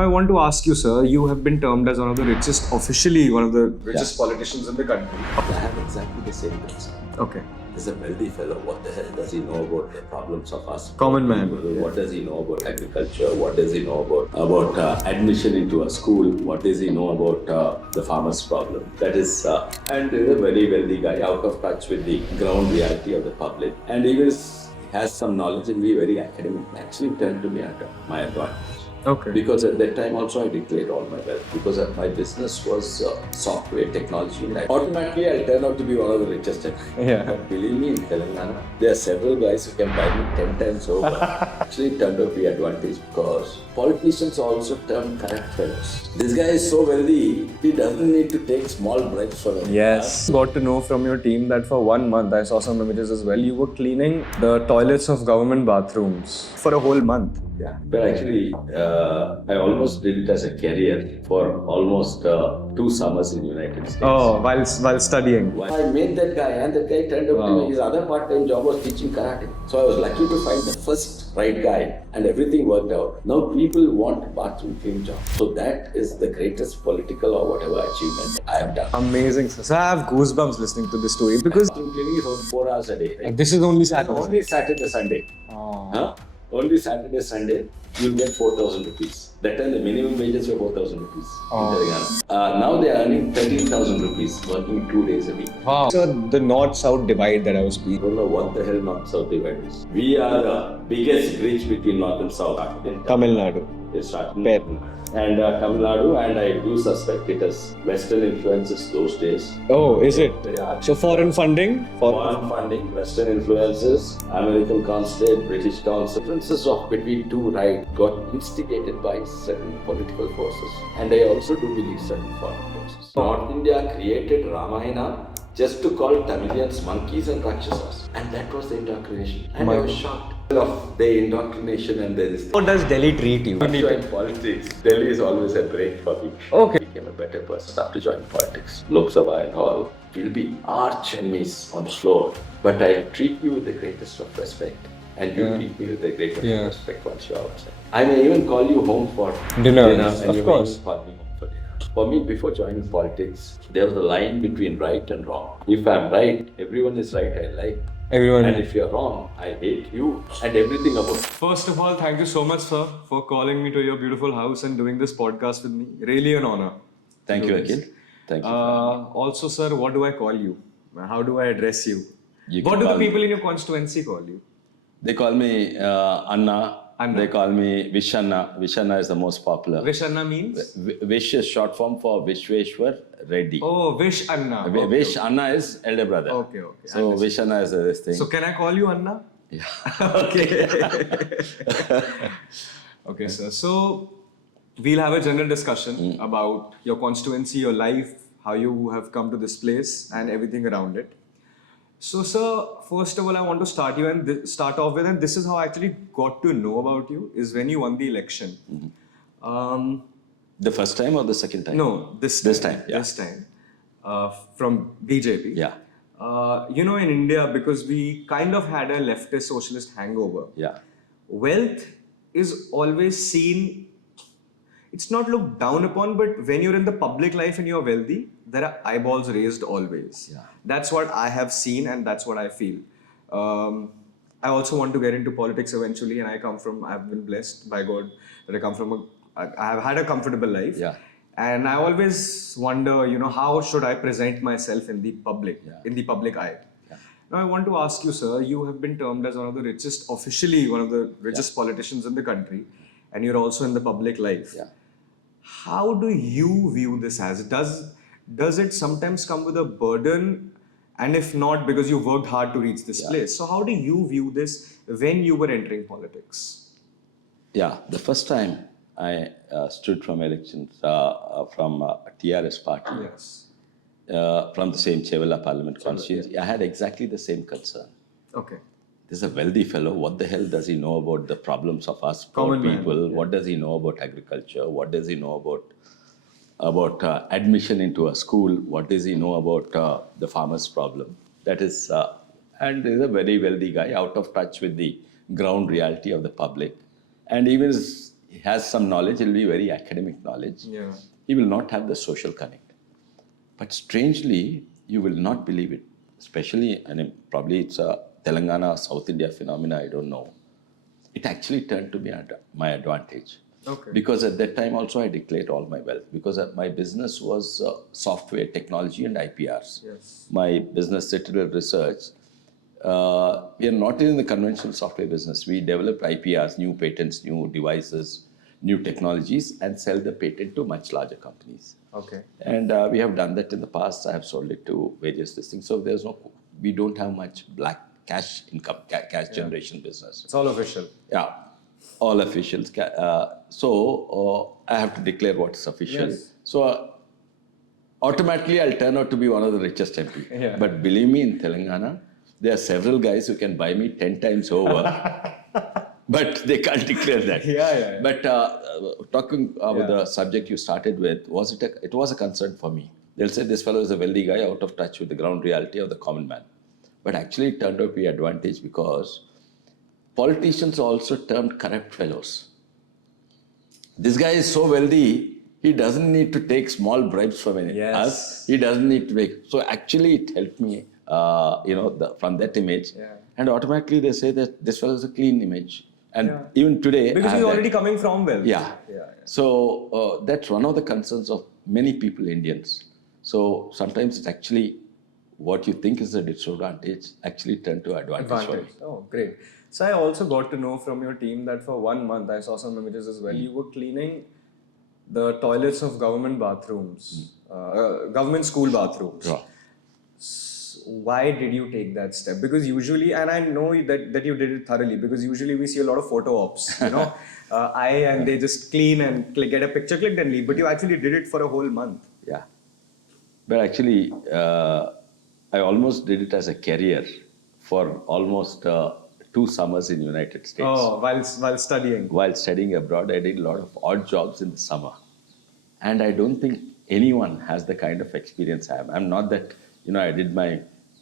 Now I want to ask you, sir, you have been termed as officially one of the richest politicians in the country. I have exactly the same concern. Okay. He's a wealthy fellow. What the hell does he know about the problems of us? Common man. What does he know about agriculture? What does he know about admission into a school? What does he know about the farmer's problem? That is, and he's a very wealthy guy, out of touch with the ground reality of the public. And he has some knowledge and be very academic. Actually turned to me at my advantage. Okay. Because at that time also I declared all my wealth. Because my business was software technology. And automatically I turned out to be one of the richest. Yeah. But believe me, in Telangana, there are several guys who can buy me 10 times over. Actually, it turned out to be advantage because politicians also turn corrupt fellows. This guy is so wealthy, he doesn't need to take small bribes from anyone. Yes. Got to know from your team that for 1 month, I saw some images as well, you were cleaning the toilets of government bathrooms for a whole month. Yeah, but actually, I almost did it as a career for almost 2 summers in United States. Oh, while studying. I met that guy, and that guy turned out to me. His other part-time job was teaching karate. So I was lucky to find the first right guy, and everything worked out. Now people want bathroom clean job. So that is the greatest political or whatever achievement I have done. Amazing, sir. So I have goosebumps listening to this story because Bathroom cleaning is only 4 hours a day. Right? this is only Saturday. Only Saturday, Sunday. Oh. Huh? Only Saturday, Sunday, you'll get 4,000 rupees. That time the minimum wages were 4,000 rupees in Telangana. Now they are earning 13,000 rupees, working 2 days a week. Wow. So the north-south divide that I was I speaking. don't know what the hell North-South divide is. We are the biggest bridge between North and South. Tamil Nadu. It started Fair. and Tamil Nadu, and I do suspect it as Western influences those days. Oh, is it? Yeah. So foreign funding? Foreign funding, Western influences, American consulate, British consulate. Differences of between two right got instigated by certain political forces, and I also do believe certain foreign forces. North India created Ramayana just to call Tamilians monkeys and Rakshasas, and that was the indoctrination. And I was shocked of the indoctrination and this. How does Delhi treat you? After joining politics, Delhi is always a break for me. Okay. I became a better person after joining politics. Lok Sabha and all will be arch enemies on the floor, but I treat you with the greatest of respect, and you treat me with the greatest of respect once you're outside. I may even call you home for Dinner, and of you course. may even call me home for dinner. For me, before joining politics, there was a line between right and wrong. If I'm right, everyone is right, I like. Everyone. And if you're wrong, I hate you and everything about it. First of all, thank you so much, sir, for calling me to your beautiful house and doing this podcast with me. Really an honor. Thank you, Akhil. Thank you. Also, sir, what do I call you? How do I address you? You What can do the call me- people in your constituency call you? They call me Anna. They call me Vishanna. Vishanna is the most popular. Vishanna means? Vish is short form for Vishweshwar Reddy. Oh, Vish Anna. Okay. Vish Anna is elder brother. Okay. So Vishanna is this thing. So can I call you Anna? Yeah. Okay. Okay, sir. So we'll have a general discussion about your constituency, your life, how you have come to this place, and everything around it. So, sir, first of all, I want to start off with, and this is how I actually got to know about you, is when you won the election. The first time or the second time? No, this time. Yeah. This time. From BJP. Yeah. In India, because we kind of had a leftist socialist hangover, Yeah. wealth is always seen, it's not looked down upon, but when you're in the public life and you're wealthy, there are eyeballs raised always. Yeah. That's what I have seen and that's what I feel. I also want to get into politics eventually, and I've been blessed by God that I have had a comfortable life. Yeah. And I always wonder, how should I present myself in the public, in the public eye? Yeah. Now, I want to ask you, sir, you have been termed as officially one of the richest politicians in the country, and you're also in the public life. Yeah. How do you view this as? Does it sometimes come with a burden? And if not, because you worked hard to reach this place. So how do you view this when you were entering politics? Yeah. The first time I stood from elections from TRS party. Yes. From the same Chevella Parliament constituency, I had exactly the same concern. Okay. This is a wealthy fellow. What the hell does he know about the problems of us poor Common man. people? What does he know about agriculture? What does he know about admission into a school? What does he know about the farmer's problem? That is, and he's a very wealthy guy, out of touch with the ground reality of the public. And he has some knowledge, it'll be very academic knowledge. Yeah. He will not have the social connect. But strangely, you will not believe it. Especially, and probably it's a Telangana, South India phenomena, I don't know. It actually turned to be my advantage. Okay. Because at that time also I declared all my wealth. Because my business was software, technology and IPRs. Yes. My business, Citadel Research, we are not in the conventional software business. We develop IPRs, new patents, new devices, new technologies, and sell the patent to much larger companies. Okay. And we have done that in the past. I have sold it to various things. So we don't have much black cash income, cash generation business. It's all official. Yeah, all officials. So I have to declare what's official. Yes. So automatically I'll turn out to be one of the richest MP. Yeah. But believe me, in Telangana, there are several guys who can buy me 10 times over. But they can't declare that. Yeah. But talking about the subject you started with, it was a concern for me. They'll say this fellow is a wealthy guy out of touch with the ground reality of the common man. But actually it turned out to be an advantage because politicians are also termed corrupt fellows. This guy is so wealthy, he doesn't need to take small bribes from us. He doesn't need to make. So actually it helped me, from that image. Yeah. And automatically they say that this fellow is a clean image. And even today, because he's already coming from wealth. Yeah. So that's one of the concerns of many people, Indians. So sometimes it's actually what you think is a disadvantage actually turn to advantage for me. Oh, great. So I also got to know from your team that for 1 month, I saw some images as well, you were cleaning the toilets of government bathrooms, government school bathrooms. Yeah. Why did you take that step? Because usually, and I know that you did it thoroughly, because usually we see a lot of photo ops, and they just clean and get a picture clicked and leave, but you actually did it for a whole month. Yeah. But actually, I almost did it as a career for almost 2 summers in United States. Oh, while studying. While studying abroad, I did a lot of odd jobs in the summer. And I don't think anyone has the kind of experience I have. I'm not that, I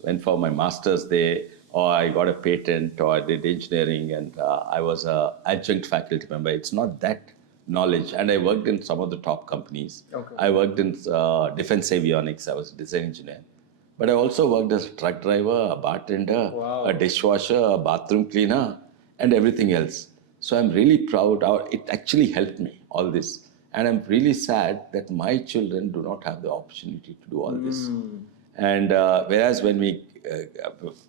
went for my master's there, or I got a patent, or I did engineering, and I was an adjunct faculty member. It's not that knowledge. And I worked in some of the top companies. Okay. I worked in defense avionics. I was a design engineer. But I also worked as a truck driver, a bartender, a dishwasher, a bathroom cleaner, and everything else. So I'm really proud. It actually helped me, all this. And I'm really sad that my children do not have the opportunity to do all this. And whereas when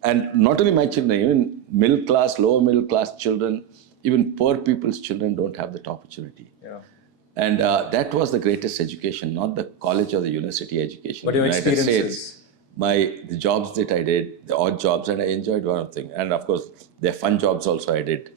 and not only my children, even middle class, lower middle class children, even poor people's children don't have that opportunity. Yeah. And that was the greatest education, not the college or the university education. But your experiences. The jobs that I did, the odd jobs, and I enjoyed one of them. And of course, the fun jobs also I did.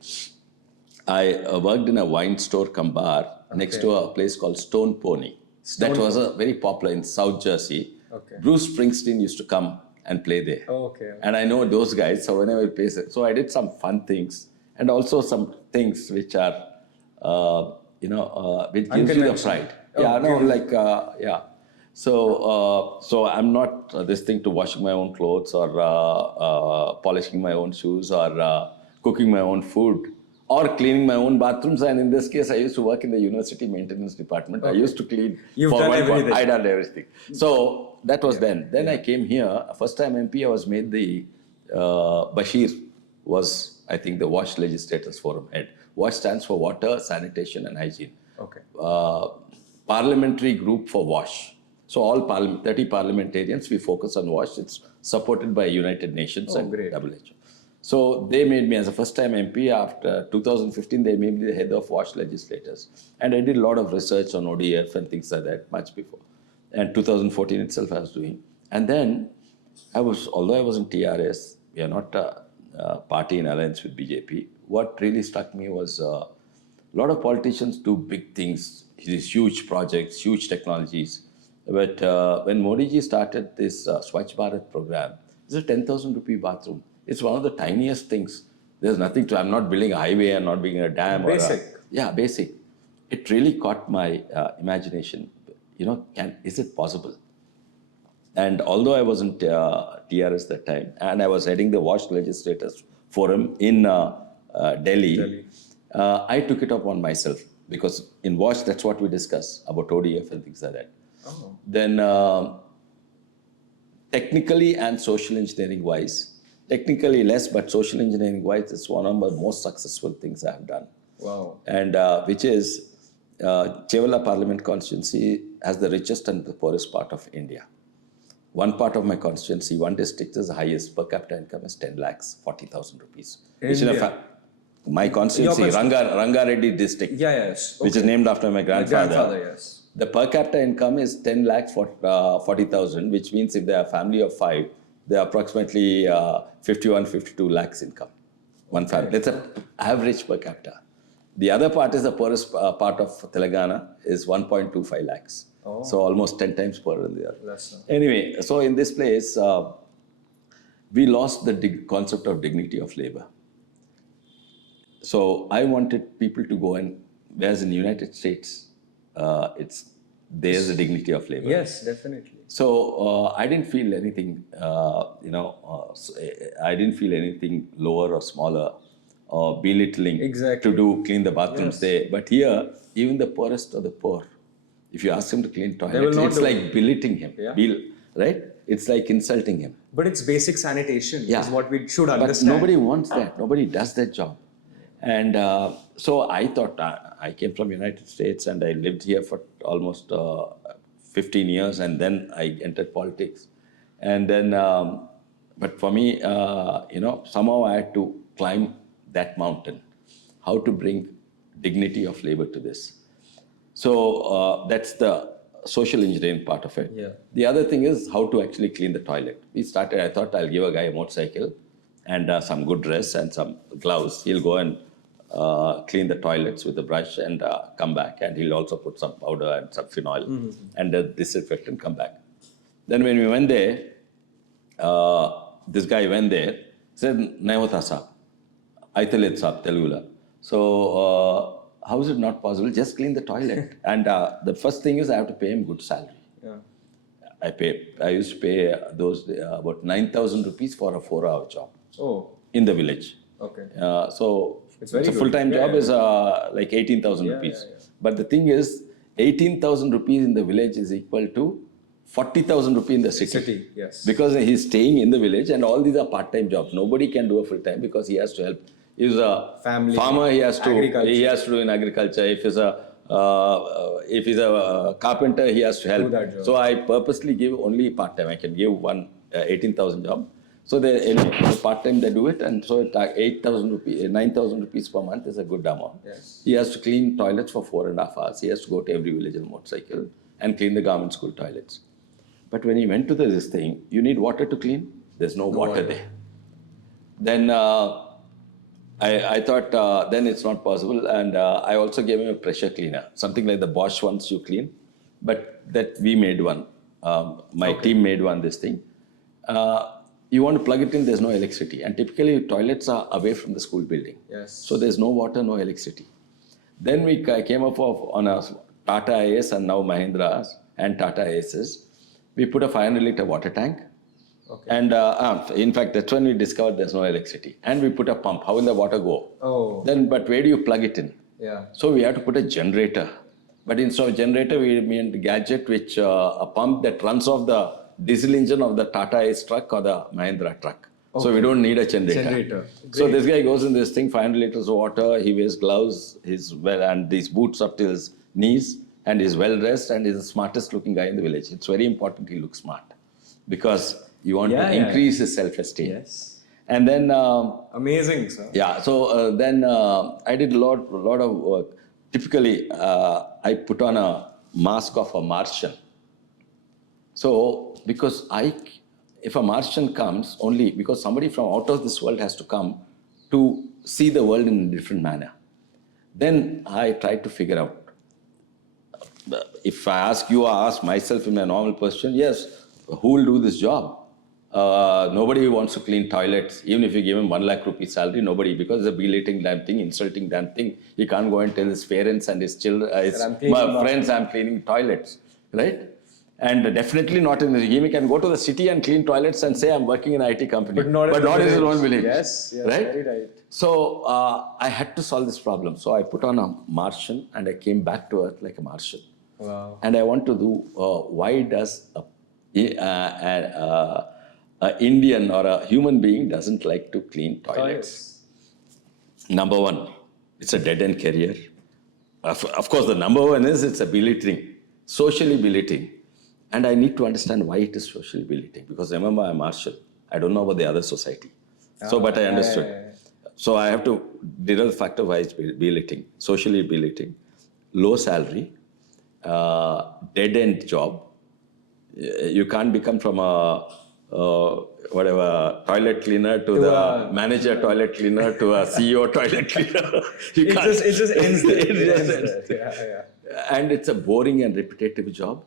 I worked in a wine store cum bar next to a place called Stone Pony. That was very popular in South Jersey. Okay. Bruce Springsteen used to come and play there. Oh, okay. And I know those guys, so whenever I play, so I did some fun things and also some things which are, which gives you the pride. So I'm not this thing to washing my own clothes or polishing my own shoes or cooking my own food or cleaning my own bathrooms. And in this case, I used to work in the university maintenance department. Okay. I used to clean. You've done everything. I done everything. So that was then. Then I came here. First time MP, I was made the Bashir was, I think, the WASH Legislators Forum head. WASH stands for Water, Sanitation and Hygiene. Okay. Parliamentary group for WASH. So all 30 parliamentarians, we focus on WASH. It's supported by United Nations and WHO. So they made me as a first time MP. After 2015, they made me the head of WASH Legislators. And I did a lot of research on ODF and things like that much before. And 2014 itself I was doing. And then although I was in TRS, we are not a party in alliance with BJP. What really struck me was a lot of politicians do big things, these huge projects, huge technologies. But when Modi ji started this Swachh Bharat program, it's a 10,000 rupee bathroom. It's one of the tiniest things. There's nothing to, I'm not building a highway, I'm not building a dam. Basic. Basic. It really caught my imagination. Is it possible? And although I wasn't TRS that time, and I was heading the WASH Legislators Forum in Delhi, I took it upon myself. because in WASH, that's what we discuss about ODF and things like that. Oh. Then technically and social engineering wise, technically less, but social engineering wise, it's one of the most successful things I have done. Wow. And which is Chevala Parliament constituency has the richest and the poorest part of India. One part of my constituency, one district is the highest per capita income is 10 lakhs, 40,000 rupees. India. My constituency, Ranga Reddy district, Yes. which is named after my grandfather. Yes. The per capita income is 10 lakhs for 40,000, which means if they are a family of 5, they are approximately 51, 52 lakhs income. One family. That's an average per capita. The other part is the poorest part of Telangana is 1.25 lakhs. Oh. So almost 10 times poorer than the other. Less. Anyway, so in this place, we lost the concept of dignity of labor. So I wanted people to go and, whereas in the United States, there's a dignity of labor. Yes, definitely. So I didn't feel anything, I didn't feel anything lower or smaller or belittling to clean the bathrooms there. But here, even the poorest of the poor, if you ask him to clean toilets, it's like belittling him, right? It's like insulting him. But it's basic sanitation is what we should understand. But nobody wants that. Nobody does that job. And so I thought, I came from United States and I lived here for almost 15 years and then I entered politics. And then, but for me, somehow I had to climb that mountain, how to bring dignity of labor to this. So that's the social engineering part of it. Yeah. The other thing is how to actually clean the toilet. I thought I'll give a guy a motorcycle and some good dress and some gloves. He'll go and clean the toilets with a brush and come back. And he'll also put some powder and some phenol and disinfect and come back. Then when we went there, this guy went there, said, "Nahi hota saab, aitalet saab, Telugula." So how is it not possible? Just clean the toilet. And the first thing is I have to pay him good salary. Yeah. I used to pay those about 9,000 rupees for a 4-hour job. Oh. In the village. Okay. So it's a full-time job is like 18,000 rupees. Yeah. But the thing is, 18,000 rupees in the village is equal to 40,000 rupees in the city. Yes. Because he's staying in the village and all these are part-time jobs. Nobody can do a full-time because he has to help. He's a family farmer, he has to do in agriculture. If he's a carpenter, he has to help. Do that job. So I purposely give only part-time. I can give 18,000 job. So in part-time they do it, and so 8,000 rupees, 9,000 rupees per month is a good amount. Yes. He has to clean toilets for 4.5 hours. He has to go to every village on a motorcycle and clean the government school toilets. But when he went to this thing, you need water to clean. There's no water there. Then I thought then it's not possible, and I also gave him a pressure cleaner, something like the Bosch ones you clean, but that we made one. My team made one. This thing. You want to plug it in, there's no electricity. And typically toilets are away from the school building. Yes. So there's no water, no electricity. Then we came up on a Tata AS and now Mahindras and Tata ASs. We put a 500 liter water tank. Okay. And in fact, that's when we discovered there's no electricity. And we put a pump. How will the water go? Oh. Then, but where do you plug it in? Yeah. So we have to put a generator. But instead of generator, we made a gadget which a pump that runs off the diesel engine of the Tata Ace truck or the Mahindra truck. Okay. So we don't need a generator. So this guy goes in this thing, 500 liters of water, he wears gloves, and these boots up to his knees, and he's well dressed and he's the smartest looking guy in the village. It's very important he looks smart because you want to increase his self-esteem. Yes. And then... amazing, sir. Yeah, so then I did a lot of work. Typically, I put on a mask of a Martian. So, because if a Martian comes, only because somebody from out of this world has to come to see the world in a different manner. Then I tried to figure out, if I ask you or ask myself in my normal question, yes, who will do this job? Nobody wants to clean toilets. Even if you give him 1 lakh rupee salary, nobody, because it's a belittling damn thing, insulting damn thing. He can't go and tell his parents and his children, his friends, I'm cleaning toilets, right? And definitely not in the, he can go to the city and clean toilets and say, I'm working in an IT company. But not in his own village. Yes, right? very right. So I had to solve this problem. So I put on a Martian and I came back to Earth like a Martian. Wow. And I want to do, why does a Indian or a human being doesn't like to clean toilets? Number one, it's a dead-end career. Of course, the number one is it's a belittling, socially belittling. And I need to understand why it is socially belittling. Because remember, I'm Marshall. I don't know about the other society. But I understood. So I have to derive the factor why it's belittling, socially belittling, low salary, dead-end job. You can't become from a toilet cleaner to the manager toilet cleaner to a CEO toilet cleaner. It just ends there. And it's a boring and repetitive job.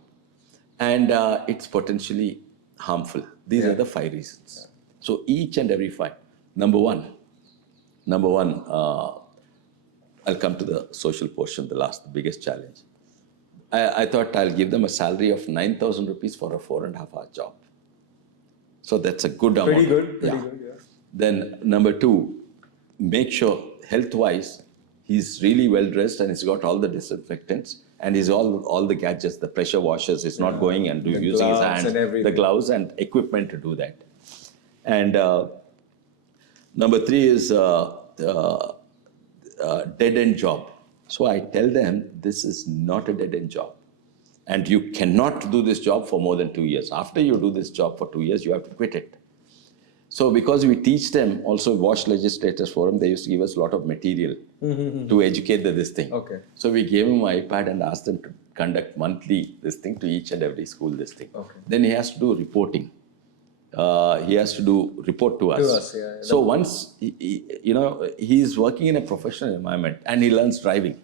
And it's potentially harmful. These are the 5 reasons. So each and every 5. Number one, I'll come to the social portion, the biggest challenge. I thought I'll give them a salary of 9,000 rupees for a 4.5-hour job. So that's a good amount. Pretty good, yeah. Then number 2, make sure health-wise, he's really well-dressed and he's got all the disinfectants and he's all the gadgets, the pressure washers, he's not going and using his hands, the gloves and equipment to do that. And number 3 is dead-end job. So I tell them, this is not a dead-end job. And you cannot do this job for more than 2 years. After you do this job for 2 years, you have to quit it. So because we teach them, also WASH Legislators Forum, they used to give us a lot of material to educate this thing. Okay. So we gave him an iPad and asked them to conduct monthly this thing to each and every school this thing. Okay. Then he has to do reporting. He has to report to us. So once, he's working in a professional environment and he learns driving.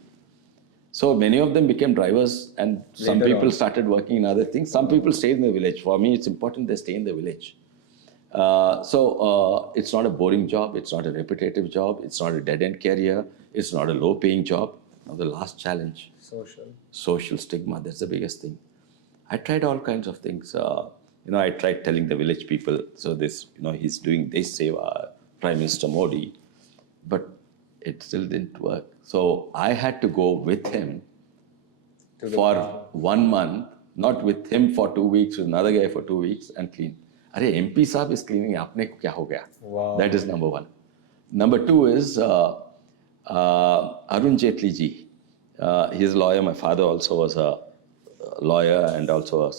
So many of them became drivers and some people started working in other things. Some people stayed in the village. For me, it's important they stay in the village. So it's not a boring job. It's not a repetitive job. It's not a dead-end career. It's not a low-paying job. Now the last challenge. Social stigma. That's the biggest thing. I tried all kinds of things. I tried telling the village people, so this, he's doing this seva, Prime Minister Modi, but it still didn't work. So I had to go with him for 1 month, not with him for 2 weeks, with another guy for 2 weeks and clean. Are MP Saab is cleaning, aapne ko kya ho gaya? Wow. That is number 1. Number 2 is Arun Jaitley ji. He's a lawyer. My father also was a lawyer and also a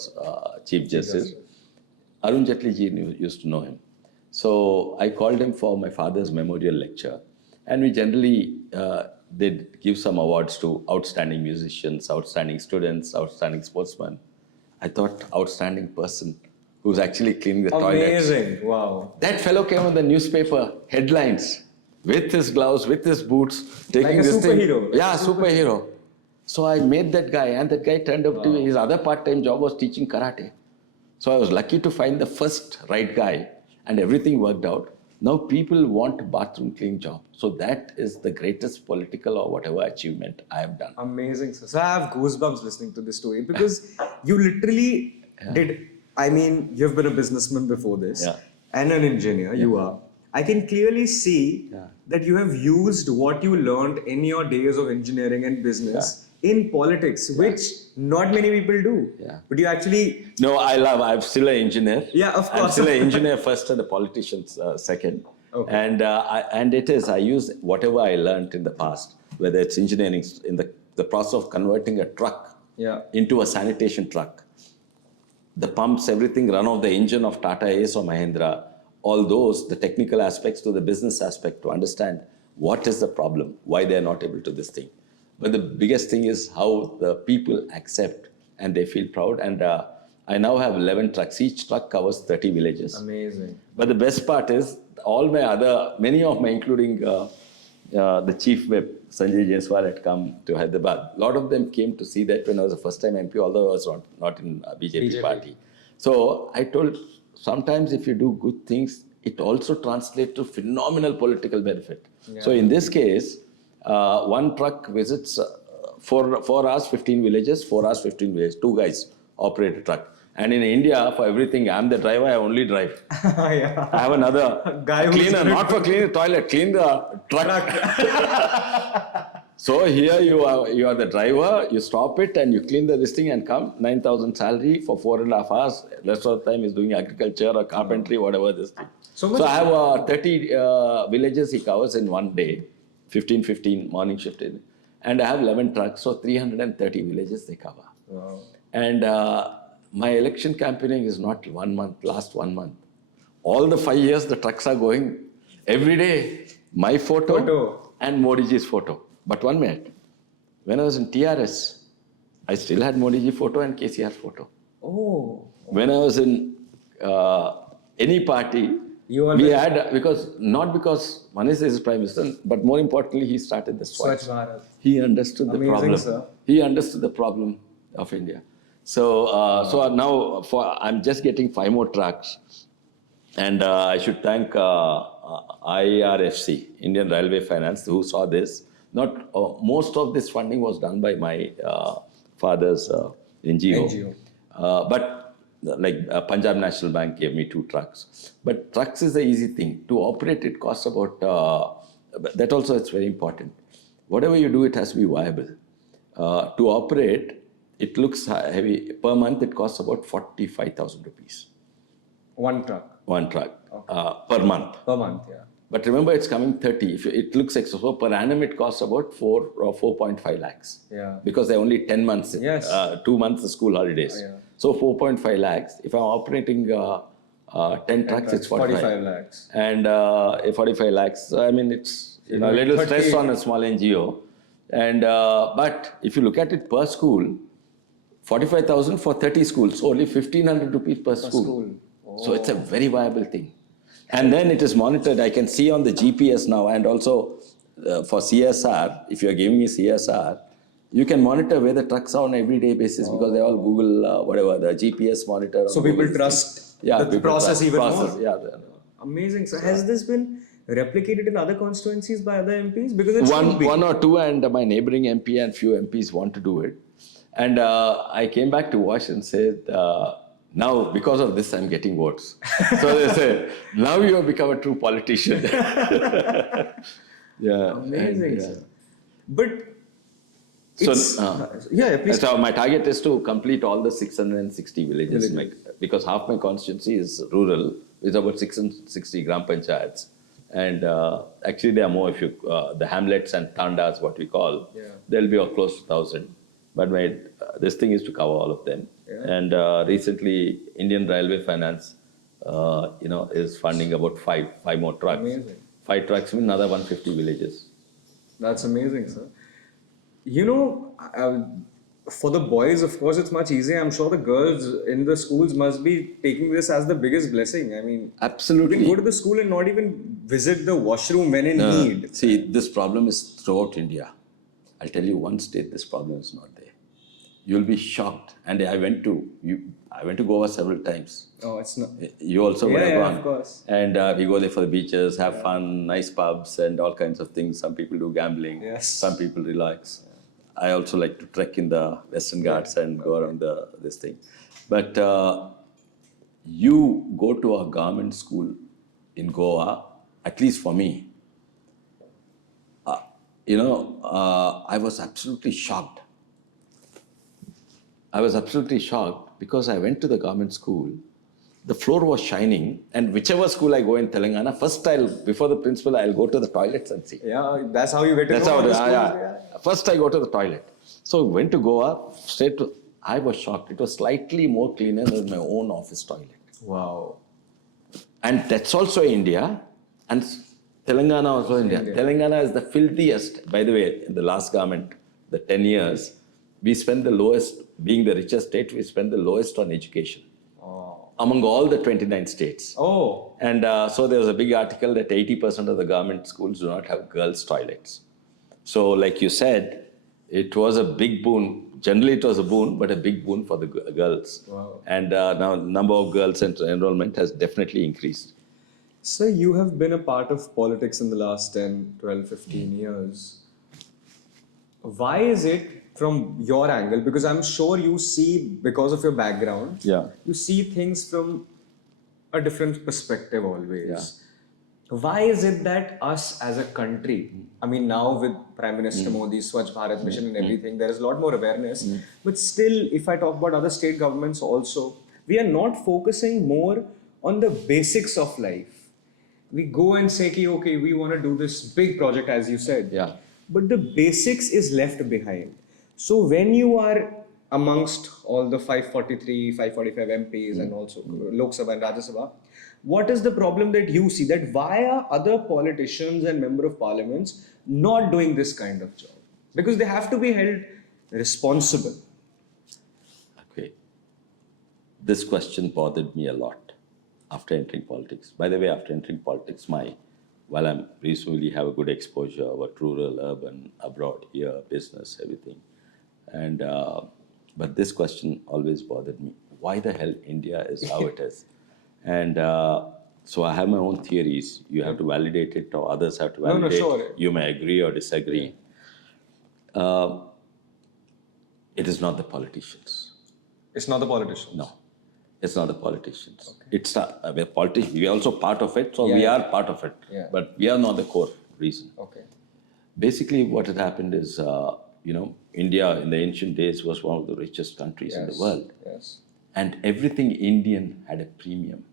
Chief Justice. Arun Jaitley ji used to know him. So I called him for my father's memorial lecture. And we generally did give some awards to outstanding musicians, outstanding students, outstanding sportsmen. I thought outstanding person who's actually cleaning the toilets. Amazing, wow. That fellow came on the newspaper headlines with his gloves, with his boots, taking like a this superhero. thing. Yeah, superhero. So I made that guy, and that guy turned up to his other part-time job was teaching karate. So I was lucky to find the first right guy, and everything worked out. Now people want a bathroom cleaning job. So that is the greatest political or whatever achievement I have done. Amazing, sir. So I have goosebumps listening to this story because you literally did. I mean, you've been a businessman before this and an engineer. You are. I can clearly see that you have used what you learned in your days of engineering and business in politics, which not many people do. But you actually... No, I'm still an engineer. Yeah, of course. I'm still an engineer first and a politician second. Okay. And I use whatever I learned in the past, whether it's engineering, in the process of converting a truck into a sanitation truck. The pumps, everything run off the engine of Tata Ace or Mahindra, all those, the technical aspects to the business aspect to understand what is the problem, why they are not able to this thing. But the biggest thing is how the people accept and they feel proud. And I now have 11 trucks. Each truck covers 30 villages. Amazing. But the best part is many of my, including the chief whip, Sanjay Jaiswal, had come to Hyderabad. A lot of them came to see that when I was a first-time MP, although I was not in BJP party. So I told, sometimes if you do good things, it also translates to phenomenal political benefit. So in this case, one truck visits 4 hours, 15 villages, 4 hours, 15 villages. 2 guys operate a truck. And in India, for everything, I'm the driver, I only drive. Yeah. I have another Guy who's cleaner, good at- not for cleaning the toilet, clean the truck. So here you are the driver, you stop it and you clean this thing and come, 9,000 salary for 4.5 hours. Rest of the time is doing agriculture or carpentry, whatever this thing. So So I have 30 villages he covers in one day, 15 morning shift in. And I have 11 trucks, so 330 villages they cover. Wow. And my election campaigning is not 1 month, last 1 month. All the 5 years the trucks are going every day. My photo. And Modi ji's photo. But one minute, when I was in TRS, I still had Modi ji photo and KCR photo. Oh. When I was in any party, we had, not because Manish is Prime Minister, but more importantly, he started the Swachh Bharat. He understood the Amazing, problem. sir. He understood the problem of India. So, now I'm just getting 5 more trucks. And I should thank IRFC, Indian Railway Finance, who saw this. Most of this funding was done by my father's NGO. But like Punjab National Bank gave me 2 trucks. But trucks is the easy thing. To operate, it costs about, that also it's very important. Whatever you do, it has to be viable. To operate, it looks heavy. Per month, it costs about 45,000 rupees. One truck. One truck per month. Per month, yeah. But remember, it's coming 30. It looks extra. So per annum, it costs about 4 or 4.5 lakhs. Yeah. Because they're only 10 months. Yes. 2 months of school holidays. Yeah. So 4.5 lakhs. If I'm operating 10 trucks, it's 45 lakhs. And 45 lakhs. I mean, it's a little 30. stress on a small NGO. And but if you look at it per school, 45,000 for 30 schools, so only 1,500 rupees per school. Oh. So it's a very viable thing. And then it is monitored. I can see on the GPS now, and also for CSR, if you're giving me CSR, you can monitor where the trucks are on an everyday basis because they all Google, whatever, the GPS monitor. So people trust the process even more? Yeah. Amazing. So has this been replicated in other constituencies by other MPs? Because it's one or two, and my neighboring MP and few MPs want to do it. And I came back to watch and said, now because of this, I'm getting votes. So they said, now you have become a true politician. Yeah. Amazing, And, sir. But So, please. So my target is to complete all the 660 villages. Because half my constituency is rural, with about 660 gram panchayats. And actually there are more if you, the hamlets and tandas, what we call, there'll be close to 1,000. But this thing is to cover all of them. Yeah. And recently, Indian Railway Finance, is funding about five more trucks. Amazing. 5 trucks mean another 150 villages. That's amazing, sir. For the boys, of course, it's much easier. I'm sure the girls in the schools must be taking this as the biggest blessing. I mean, absolutely. You can go to the school and not even visit the washroom when in need. See, this problem is throughout India. I'll tell you one state this problem is not there. You'll be shocked. And I went to Goa several times. Oh, it's not. You also would have gone. Of course. And we go there for the beaches, have fun, nice pubs and all kinds of things. Some people do gambling. Yes. Some people relax. I also like to trek in the Western Ghats and go around this thing. But you go to a government school in Goa, at least for me, I was absolutely shocked. Because I went to the government school, the floor was shining, and whichever school I go in Telangana, first before the principal, I'll go to the toilets and see. Yeah, that's how you get to know the schools. First I go to the toilet. So went to Goa, I was shocked. It was slightly more cleaner than my own office toilet. Wow. And that's also India, and Telangana also India. Telangana is the filthiest. By the way, in the last government, the 10 years, we spent the lowest, being the richest state, we spent the lowest on education. Among all the 29 states. Oh. And so there was a big article that 80% of the government schools do not have girls' toilets. So like you said, it was a big boon. Generally it was a boon, but a big boon for the girls. Wow. And now number of girls and enrollment has definitely increased. So you have been a part of politics in the last 10, 12, 15 years. Why is it from your angle, because I'm sure you see, because of your background, Yeah. you see things from a different perspective always. Yeah. Why is it that us as a country, I mean, now with Prime Minister Modi, Swachh Bharat Mission and everything, there is a lot more awareness. But still, if I talk about other state governments also, we are not focusing more on the basics of life. We go and say, ki, okay, we want to do this big project, as you said. Yeah. But the basics is left behind. So when you are amongst all the 543, 545 MPs and also Lok Sabha and Rajya Sabha, what is the problem that you see? That why are other politicians and member of parliaments not doing this kind of job? Because they have to be held responsible. Okay. This question bothered me a lot after entering politics. By the way, after entering politics, while I'm reasonably have a good exposure about rural, urban, abroad, here, business, everything. And but this question always bothered me. Why the hell India is how it is? And so I have my own theories. You have to validate it, or others have to validate. No, sure. You may agree or disagree. It is not the politicians. It's not the politicians. No, it's not the politicians. Okay. It's we're politicians. We are also part of it, so Yeah, we yeah. are part of it. Yeah. But we are not the core reason. Okay. Basically, what had happened is, India in the ancient days was one of the richest countries in the world. Yes. And everything Indian had a premium.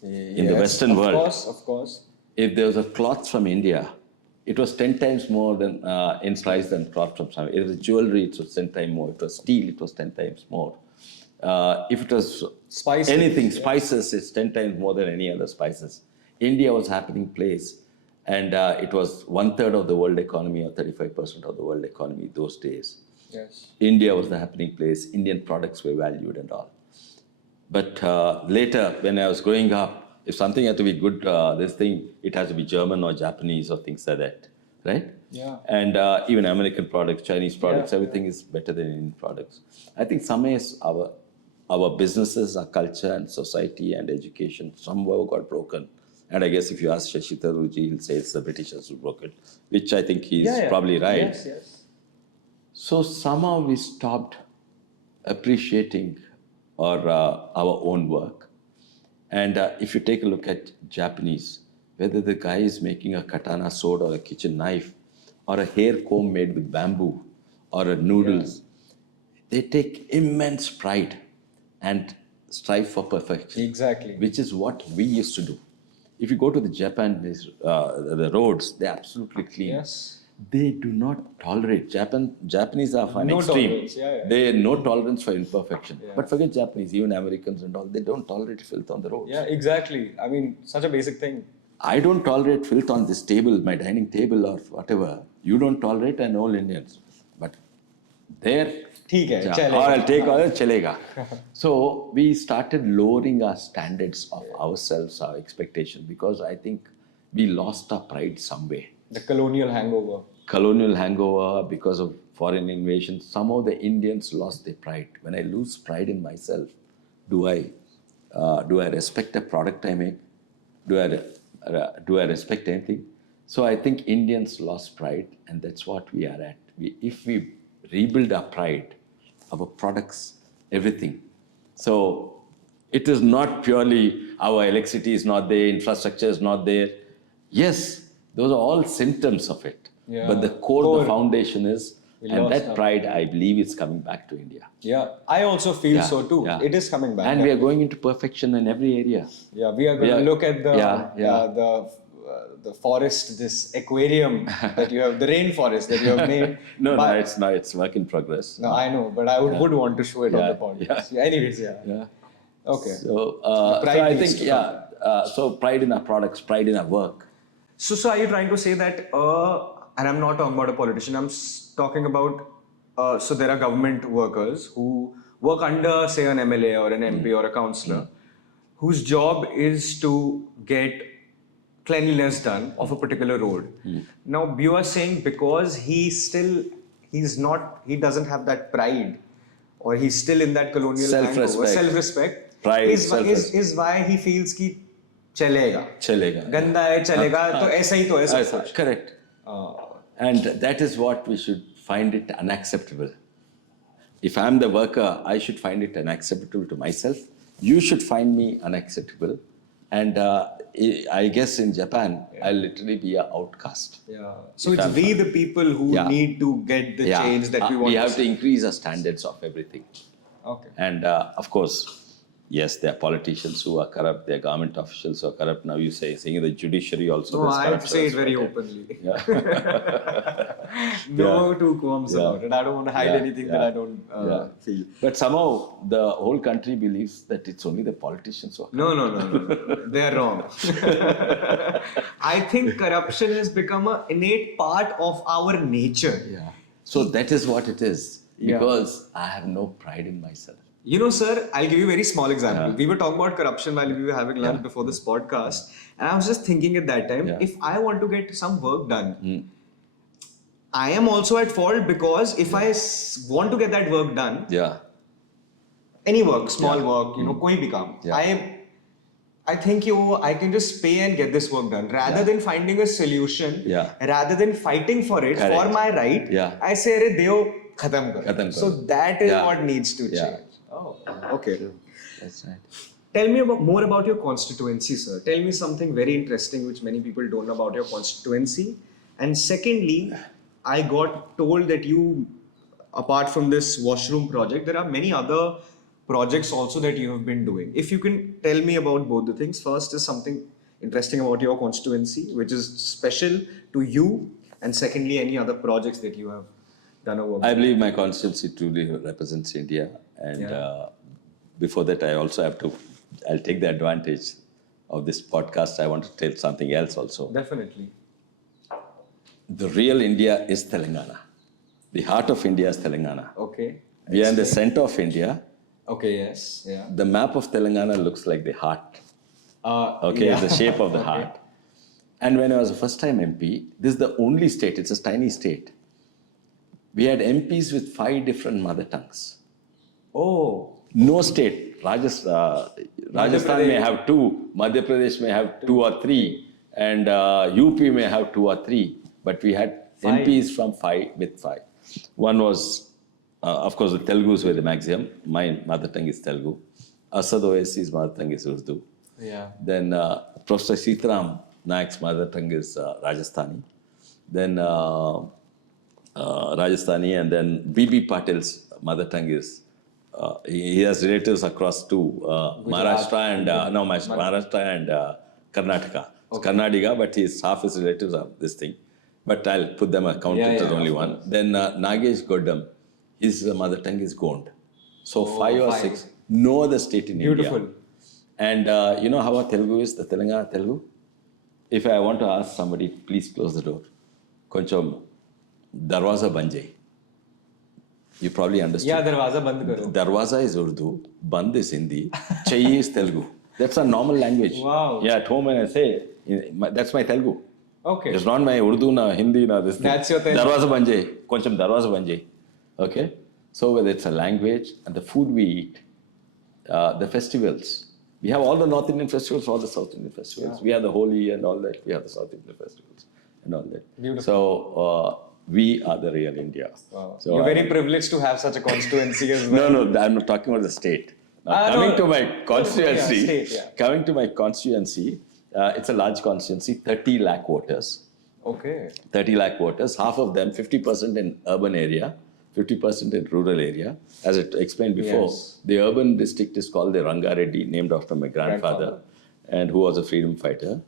In the Yes, Western world. Of course. If there was a cloth from India, it was 10 times more than in price than cloth from somewhere. If it was jewelry, it was 10 times more. If it was steel, it was 10 times more. If it was Spices, anything, spices, it's 10 times more than any other spices. India was a happening place, and it was 1/3 of the world economy or 35% of the world economy those days. Yes. India was the happening place. Indian products were valued and all. But later, when I was growing up, if something had to be good, it has to be German or Japanese or things like that, right? Yeah. And even American products, Chinese products, Yeah. everything is better than Indian products. I think some ways our businesses, our culture and society and education somehow got broken. And I guess if you ask Shashi Tharuji, he'll say it's the Britishers who broke it, which I think he's probably right. Yes, yes. So somehow we stopped appreciating our own work. And if you take a look at Japanese, whether the guy is making a katana sword or a kitchen knife or a hair comb made with bamboo or a noodles, they take immense pride and strive for perfection. Exactly. Which is what we used to do. If you go to the the roads, they're absolutely clean. Yes. They do not tolerate. Japanese are an No extreme. tolerance, yeah. They have no tolerance for imperfection. Yeah. But forget Japanese, even Americans and all, they don't tolerate filth on the roads. Yeah, exactly. I mean, such a basic thing. I don't tolerate filth on this table, my dining table or whatever. You don't tolerate, and all Indians. But there, ठीक है, or चलेगा. I'll take all chalega. So we started lowering our standards of ourselves, our expectations, because I think we lost our pride somewhere. The colonial hangover. Colonial hangover because of foreign invasion. Somehow the Indians lost their pride. When I lose pride in myself, do I respect the product I make? Do I respect anything? So I think Indians lost pride, and that's what we are at. If we rebuild our pride, our products, everything. So it is not purely our electricity is not there, infrastructure is not there. Yes, those are all symptoms of it. Yeah. But the core, the foundation is, We and lost that our pride, I believe, is coming back to India. Yeah, I also feel so too. Yeah. It is coming back. And we are going into perfection in every area. Yeah, we are going to look at the forest, this aquarium that you have, the rainforest that you have made. No, it's work in progress. No, I know, but I would want to show it on the podcast. Yeah. Anyways, Yeah. Okay. So, pride so I needs think, to so pride in our products, pride in our work. So are you trying to say that, and I'm not talking about a politician, I'm talking about, so there are government workers who work under, say, an MLA or an MP or a councillor, whose job is to get cleanliness done of a particular road. Now, you are saying because he doesn't have that pride, or he's still in that colonial self-respect, pride, is why he feels कि चलेगा गंदा है चलेगा तो ऐसा ही तो है सब कुछ. Correct. And that is what we should find it unacceptable. If I'm the worker, I should find it unacceptable to myself. You should find me unacceptable. And I guess in Japan, I'll literally be an outcast. Yeah. So it's we the people who Yeah. need to get the change that we want. We have to see. increase our standards of everything. Okay. And of course, yes, there are politicians who are corrupt, there are government officials who are corrupt. Now you saying in the judiciary also No, there's I corruption. say it very Okay. openly. Yeah. No two qualms Yeah. about it. I don't want to hide anything that I don't feel. But somehow the whole country believes that it's only the politicians who are No. They're wrong. I think corruption has become an innate part of our nature. Yeah. So that is what it is. Yeah. Because I have no pride in myself. You know, sir, I'll give you a very small example. We were talking about corruption while we were having lunch before this podcast. And I was just thinking at that time, if I want to get some work done, I am also at fault because if I want to get that work done, Yeah. any work, small work, koi bhi kaam, Yeah. I think I can just pay and get this work done rather than finding a solution, rather than fighting for it, Correct. for my right. I say, "Arey deo, khatam karo." So that is what needs to change. Oh, okay. That's right. Tell me more about your constituency, sir. Tell me something very interesting which many people don't know about your constituency. And secondly, I got told that you, apart from this washroom project, there are many other projects also that you have been doing. If you can tell me about both the things. First is something interesting about your constituency, which is special to you. And secondly, any other projects that you have done over. I believe my constituency truly represents India. And before that, I'll take the advantage of this podcast. I want to tell something else also. Definitely. The real India is Telangana. The heart of India is Telangana. Okay. We are in the center of India. Okay, yes. Yeah. The map of Telangana looks like the heart. The shape of the heart. And when I was a first time MP, this is the only state, it's a tiny state. We had MPs with 5 different mother tongues. Oh. No state. Rajasthan may have 2, Madhya Pradesh may have 2 or 3, and UP may have 2 or 3. But we had 5. MPs from 5. One was, of course, the Telugus were the maximum. My mother tongue is Telugu. Asad Owaisi's mother tongue is Urdu. Yeah. Then Professor Sitaram Naik's mother tongue is Rajasthani. Then Rajasthani, and then B.B. Patil's mother tongue is, he has relatives across to Maharashtra and Karnataka. It's Karnataka, but half his relatives are this thing. But I'll put them, count it as only one. Then Nagesh Goddam, his mother tongue is Gond. So 5 or 6, no other state in India. And you know how our Telugu is, the Telangana Telugu? If I want to ask somebody, please close the door. Koncham darwaza banjai. You probably understand. Yeah, darwaza band karo. Darwaza is Urdu, band is Hindi, chahiye is Telugu. That's a normal language. Wow. Yeah, at home when I say, that's my Telugu. Okay. It's not my Urdu, na Hindi, na this thing. That's your Telugu. Darwaza banjai. Koncham darwaza banjai. Okay? So whether it's a language and the food we eat, the festivals. We have all the North Indian festivals, all the South Indian festivals. Yeah. We have the Holi and all that. We have the South Indian festivals and all that. Beautiful. So we are the real India. Wow. So you're very privileged to have such a constituency as well. No, I'm not talking about the state. Now, coming to my constituency, coming to my constituency, it's a large constituency, 30 lakh voters. Okay. 30 lakh voters, half of them, 50% in urban area, 50% in rural area. As I explained before, the urban district is called the Ranga Reddy, named after my grandfather, and who was a freedom fighter.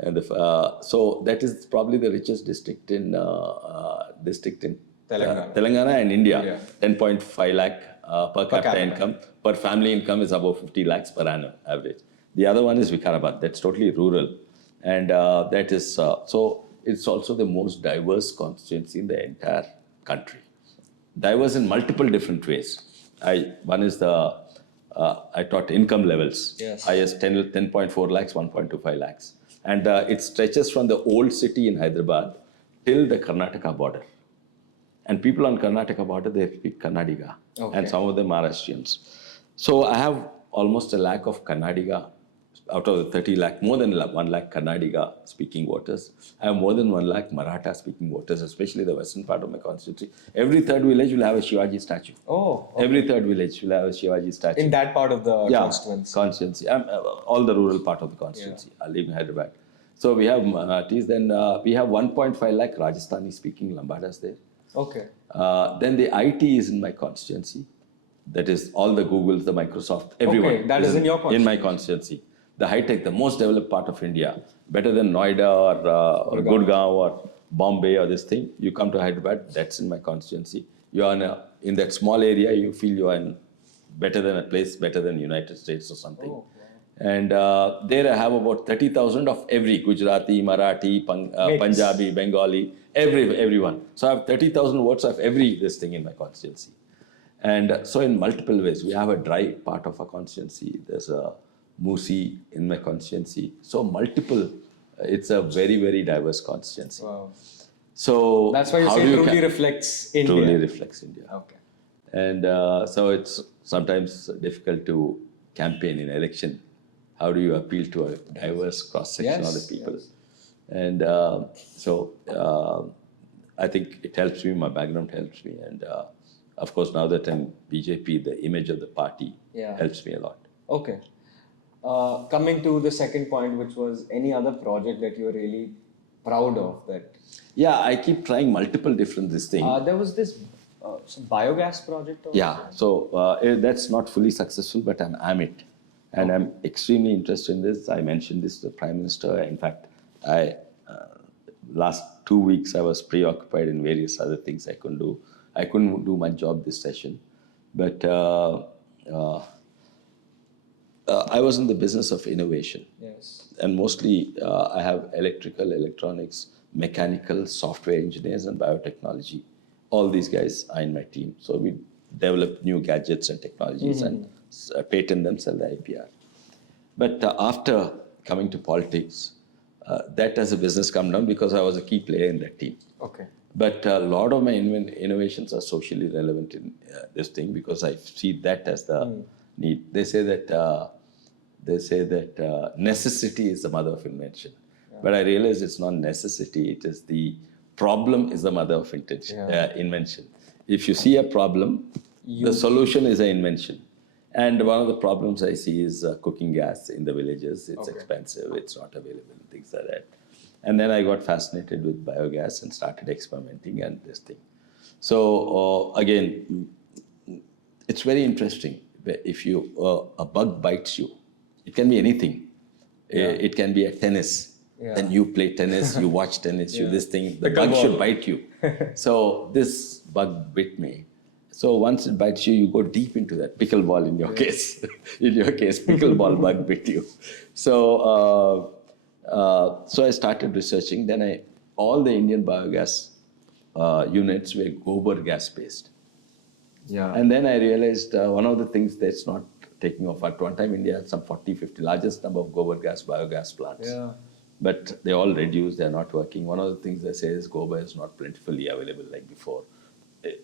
And so that is probably the richest district in Telangana and India. 10.5 lakh per capita income. Per family income is above 50 lakhs per annum average. The other one is Vikarabad. That's totally rural. And that is, so it's also the most diverse constituency in the entire country. Diverse in multiple different ways. One is I taught income levels. Yes. Highest 10.4 lakhs, 1.25 lakhs. And it stretches from the old city in Hyderabad till the Karnataka border. And people on Karnataka border, they speak Kannadiga. Okay. And some of them are Maharashtrians. So I have almost 1 lakh of Kannadiga out of the 30 lakh, more than 1 lakh Kannadiga speaking voters, I have more than 1 lakh Maratha speaking voters, especially the western part of my constituency. Every third village will have a Shivaji statue. Oh, okay. Every third village will have a Shivaji statue. In that part of the Yeah, constituency. all the rural part of the constituency. I live in Hyderabad. So we have Marathis. Then we have 1.5 lakh Rajasthani speaking Lambadas there. Okay. Then the IT is in my constituency. That is all the Googles, the Microsoft, everyone. Okay, that is in your constituency. In my constituency. The high-tech, the most developed part of India, better than Noida or Gurgaon or Bombay or this thing. You come to Hyderabad, that's in my constituency. You are in that small area, you feel you are in better than a place, better than United States or something. Oh, wow. And there I have about 30,000 of every Gujarati, Marathi, Punjabi, Bengali, everyone. So I have 30,000 votes of every this thing in my constituency. And so in multiple ways, we have a dry part of our constituency. There's a Musi in my constituency. So multiple, it's a very, very diverse constituency. Wow. So That's why you say truly reflects India. Truly reflects India. Okay. And so it's sometimes difficult to campaign in election. How do you appeal to a diverse cross-section of the people? Yes. And I think it helps me, my background helps me. And of course, now that I'm BJP, the image of the party helps me a lot. Okay. Coming to the second point, which was any other project that you're really proud of that? Yeah, I keep trying multiple different this thing. There was this some biogas project. So that's not fully successful, but I'm it. And I'm extremely interested in this. I mentioned this to the Prime Minister. In fact, last 2 weeks I was preoccupied in various other things I couldn't do. I couldn't do my job this session. But I was in the business of innovation. Yes. And mostly I have electrical, electronics, mechanical, software engineers, and biotechnology. All these guys are in my team. So we develop new gadgets and technologies and patent them, sell the IPR. But after coming to politics, that as a business come down because I was a key player in that team. Okay. But a lot of my innovations are socially relevant in this thing because I see that as the need. They say that necessity is the mother of invention. Yeah. But I realize it's not necessity. It is the problem is the mother of invention. If you see a problem, the solution is an invention. And one of the problems I see is cooking gas in the villages. It's expensive, it's not available, things like that. And then I got fascinated with biogas and started experimenting and this thing. So again, it's very interesting. If a bug bites you, it can be anything. It can be a tennis. Then you play tennis, you watch tennis, you this thing, the bug should bite you. So this bug bit me. So once it bites you, you go deep into that. Pickleball in your case. In your case, pickleball bug bit you. So so I started researching. Then all the Indian biogas units were gobar gas based. Yeah. And then I realized one of the things that's not taking off. At one time, India had some 40, 50, largest number of gobar gas, biogas plants. Yeah. But they all reduced, they're not working. One of the things they say is gobar is not plentifully available like before.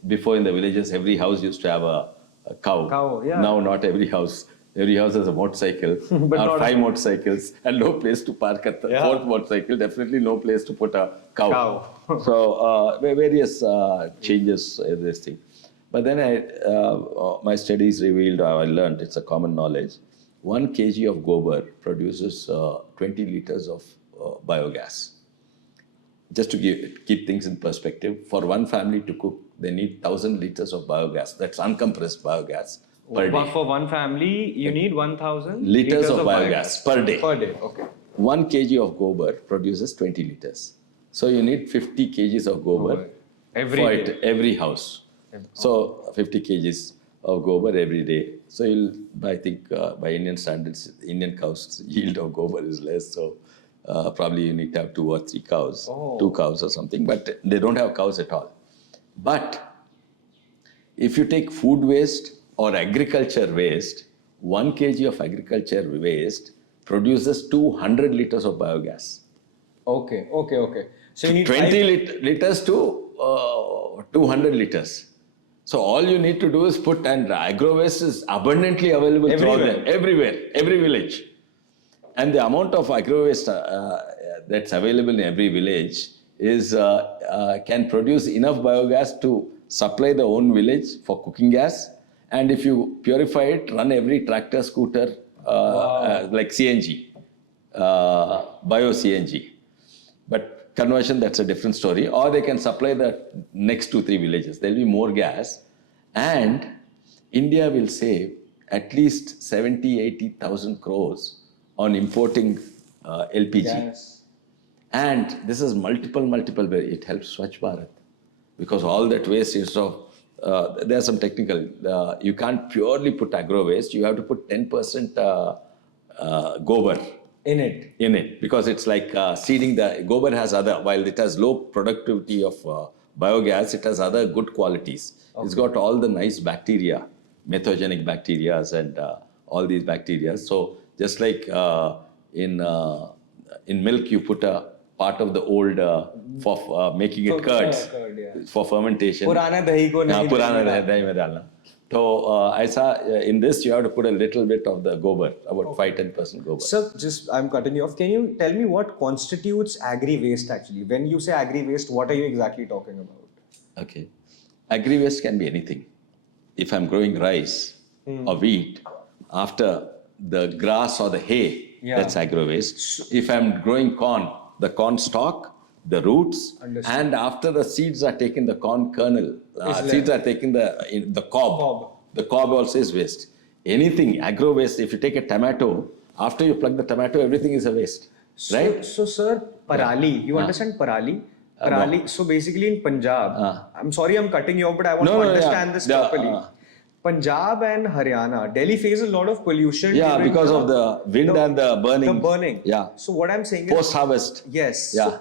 Before in the villages, every house used to have a cow. Now not every house. Every house has a motorcycle, or 5 motorcycles, and no place to park a 4th motorcycle. Definitely no place to put a cow. So various changes in this thing. But then my studies revealed, I learned, it's a common knowledge, 1 kg of gobar produces 20 liters of biogas. Just to keep things in perspective, for one family to cook, they need 1,000 liters of biogas. That's uncompressed biogas per day. For one family, you need 1,000 liters of biogas per day. Per day, okay. 1 kg of gobar produces 20 liters. So you need 50 kgs of gobar every house. So 50 kgs of gobar every day. So I think by Indian standards, Indian cows' yield of gobar is less. So probably you need to have 2 or 3 cows, 2 cows or something. But they don't have cows at all. But if you take food waste or agriculture waste, 1 kg of agriculture waste produces 200 liters of biogas. Okay. So you need 20 liters to 200 liters. So all you need to do is put, and agro waste is abundantly available everywhere, every village. And the amount of agro waste that's available in every village is can produce enough biogas to supply the own village for cooking gas. And if you purify it, run every tractor, scooter, like CNG, bio CNG. But conversion, that's a different story. Or they can supply the next 2-3 villages. There'll be more gas. And India will save at least 70,000-80,000 crores on importing LPG. Yes. And this is multiple, it helps Swachh Bharat. Because all that waste instead of, there's some technical, you can't purely put agro waste, you have to put 10% gobar. In it. Because it's like seeding gobar has other, while it has low productivity of biogas, it has other good qualities. Okay. It's got all the nice bacteria, methogenic bacteria and all these bacteria. So just like in milk, you put a part of the old for making it curds, for fermentation. पुराना दही को नहीं पुराना दही में डालना. So in this you have to put a little bit of the gobar, about 5-10% gobar. Sir, I'm cutting you off. Can you tell me what constitutes agri-waste actually? When you say agri-waste, what are you exactly talking about? Okay. Agri-waste can be anything. If I'm growing rice or wheat, after the grass or the hay, that's agro-waste. If I'm growing corn, the corn stalk, the roots, and after the seeds are taken, the corn kernel, seeds are taken, the cob. The cob also is waste. Anything, agro-waste, if you take a tomato, after you pluck the tomato, everything is a waste. Right? So sir, parali, you understand parali? Parali, no. So basically in Punjab, I'm sorry I'm cutting you off, but I want to understand this properly. Punjab and Haryana, Delhi faces a lot of pollution. Yeah, because of the wind and the burning. The burning. Yeah. So what I'm saying is post-harvest. Yes. Yeah. So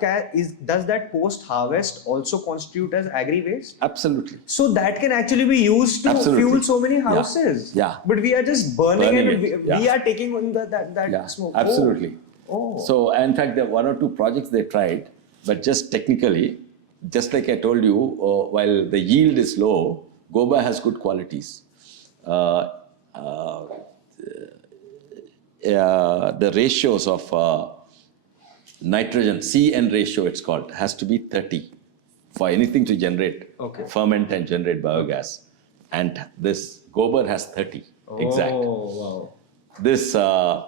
does that post-harvest also constitute as agri-waste? Absolutely. So that can actually be used to fuel so many houses. Yeah. But we are just burning and we are taking on that smoke. Absolutely. Oh. So in fact, there are 1 or 2 projects they tried, but just technically, just like I told you, while the yield is low, goba has good qualities. The ratios of nitrogen, CN ratio it's called, has to be 30 for anything to generate, ferment and generate biogas. And this gobar has 30 exact. Oh, wow. This, the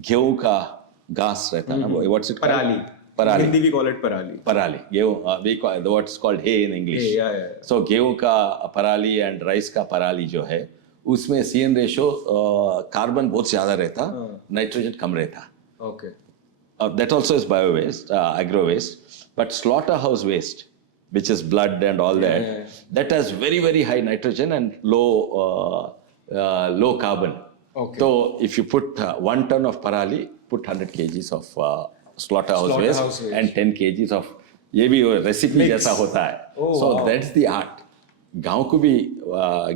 गेहूं का घास रहता है ना, what's it called? Parali. Hindi we call it parali. Parali. We call what's called hay in English. Hay, yeah. So गेहूं का parali and rice का parali जो है, उसमें CN ratio कार्बन बहुत ज़्यादा रहता, नाइट्रोजन कम रहता. Okay. That also is bio waste, agro waste. But slaughterhouse waste, which is blood and all that has very, very high nitrogen and low carbon. Okay. So if you put 1 ton of parali, put 100 kgs of slaughterhouse waste and 10 kgs of, ये भी recipe जैसा होता है. So that's the art. गांव को भी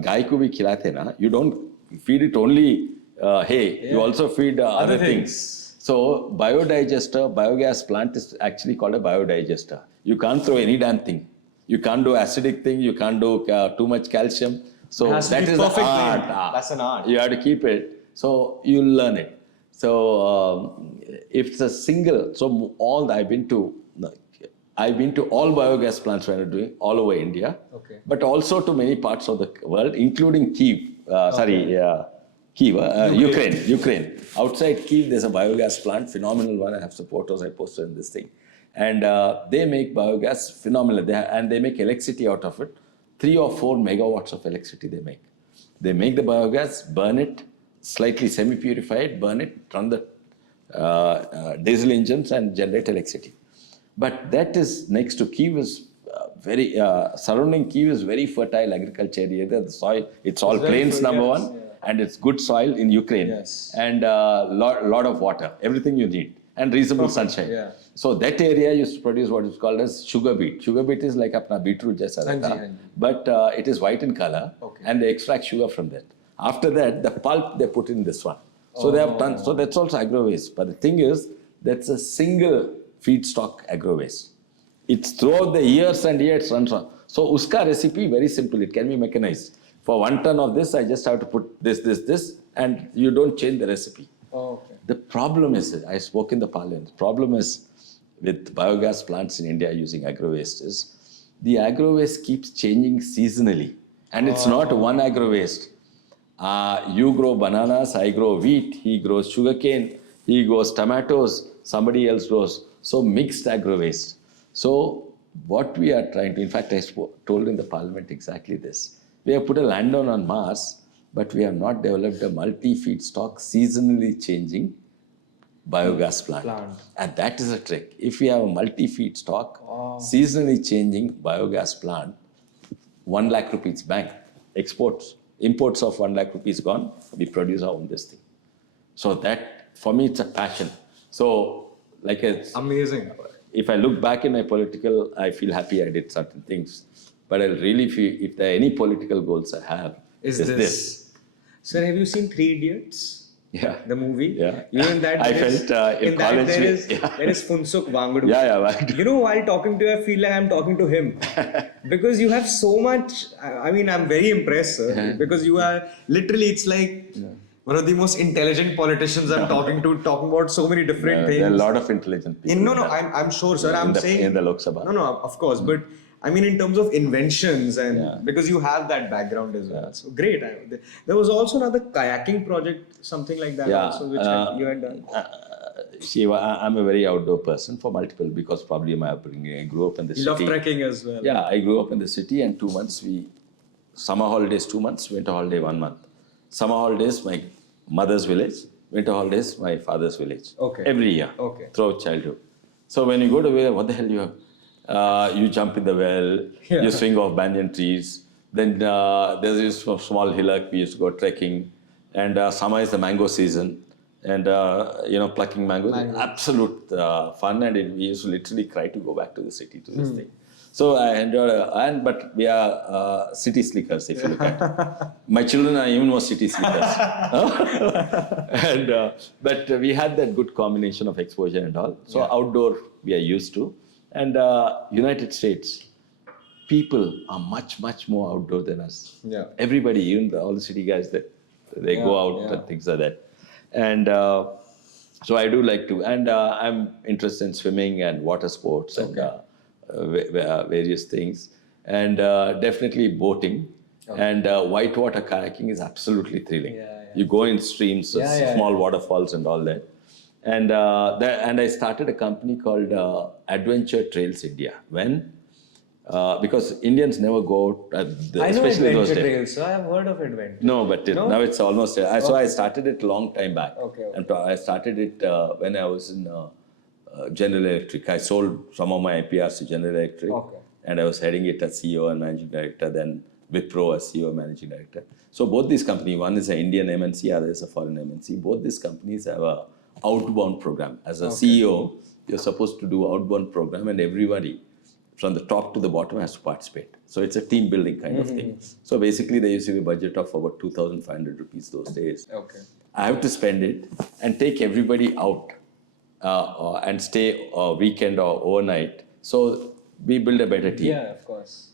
गाय को भी खिलाते ना, you don't feed it only hay, you also feed other things. So biodigester, biogas plant is actually called a biodigester. You can't throw any damn thing. You can't do acidic thing, you can't do too much calcium. So that is the art. That's an art. You have to keep it. So you'll learn it. So if it's a single, so I've been to all biogas plants when I'm doing all over India, but also to many parts of the world, including Kiev. Ukraine. Outside Kiev, there's a biogas plant, phenomenal one. I have some photos I posted in this thing, and they make biogas phenomenal. They make electricity out of it. 3 or 4 megawatts of electricity they make. They make the biogas, burn it, slightly semi-purify it, burn it, run the diesel engines and generate electricity. But that is next to Kiev is surrounding Kiev is very fertile agriculture area. The soil, it's all plains, number one, and it's good soil in Ukraine. Yes. And lot of water, everything you need, and reasonable sunshine. Yeah. So that area used to produce what is called as sugar beet. Sugar beet is like apna beetroot jaisa rehta, but it is white in color, and they extract sugar from that. After that, the pulp they put in this one. So they have done. So that's also agro waste. But the thing is, that's a single feedstock agro waste. It's throughout the years and years runs on. So uska recipe very simple. It can be mechanized. For 1 ton of this, I just have to put this, and you don't change the recipe. The problem is that I spoke in the parliament. The problem is with biogas plants in India using agro-waste is the agro-waste keeps changing seasonally. And it's not one agro-waste. You grow bananas, I grow wheat, he grows sugarcane, he grows tomatoes, somebody else grows. So mixed agro-waste. So what we are trying to, in fact, I told in the parliament exactly this. We have put a landowner on Mars, but we have not developed a multi-feedstock, seasonally changing biogas plant. And that is a trick. If we have a multi-feedstock, seasonally changing biogas plant, 1 lakh rupees bank, imports of 1 lakh rupees gone, we produce our own this thing. So that, for me, it's a passion. So, like it's amazing. If I look back in my political, I feel happy I did certain things. But I really feel, if there are any political goals I have, is this. Sir, have you seen 3 Idiots? Yeah. The movie? Yeah. You know, in that I felt in college. There is Phunsukh Wangdu. Yeah, Wangdu. You know, while talking to you, I feel like I'm talking to him. Because you have so much, I mean, I'm very impressed, sir. Because you are, literally, it's like one of the most intelligent politicians I'm talking about so many different things. There are a lot of intelligent people. No, I'm sure, sir. I'm saying. In the Lok Sabha. No, of course. But I mean, in terms of inventions and because you have that background as well. So great. There was also another kayaking project, something like that also, which you had done. See, I'm a very outdoor person for multiple, because probably my upbringing. I grew up in the city. You love trekking as well. Yeah, I grew up in the city, and 2 months summer holidays 2 months, winter holiday 1 month. Summer holidays, my mother's village. Winter holidays, my father's village. Okay. Every year. Okay. Throughout childhood. So when you go to where, what the hell you have? You jump in the well, you swing off banyan trees. Then there's this small hillock, we used to go trekking. And summer is the mango season. And, plucking mangoes. Absolute fun. And we used to literally cry to go back to the city to this thing. So I enjoyed but we are city slickers, if you look at it. My children are even more city slickers. But we had that good combination of exposure and all. So outdoor, we are used to. And United States, people are much, much more outdoor than us. Yeah. Everybody, even all the city guys, that they go out and things like that. And so I do like to, and I'm interested in swimming and water sports and various things. And definitely boating. And whitewater kayaking is absolutely thrilling. You go in streams, small waterfalls and all that. And I started a company called Adventure Trails India. When? Because Indians never go, especially those days. Trails, so I have heard of Adventure. No, but now it's almost. So I started it a long time back. Okay. And I started it when I was in General Electric. I sold some of my IPRs to General Electric. Okay. And I was heading it as CEO and Managing Director, then Wipro as CEO and Managing Director. So both these companies, one is an Indian MNC, other is a foreign MNC. Both these companies have a outbound program. As a CEO, you're supposed to do outbound program, and everybody from the top to the bottom has to participate. So it's a team building kind of thing. So basically there used to be a budget of about 2,500 rupees those days. Okay. I have to spend it and take everybody out and stay a weekend or overnight. So we build a better team. Yeah, of course.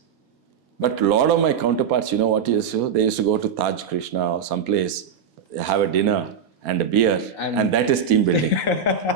But a lot of my counterparts, you know what used to do? They used to go to Taj Krishna or someplace, have a dinner and a beer, and that is team building.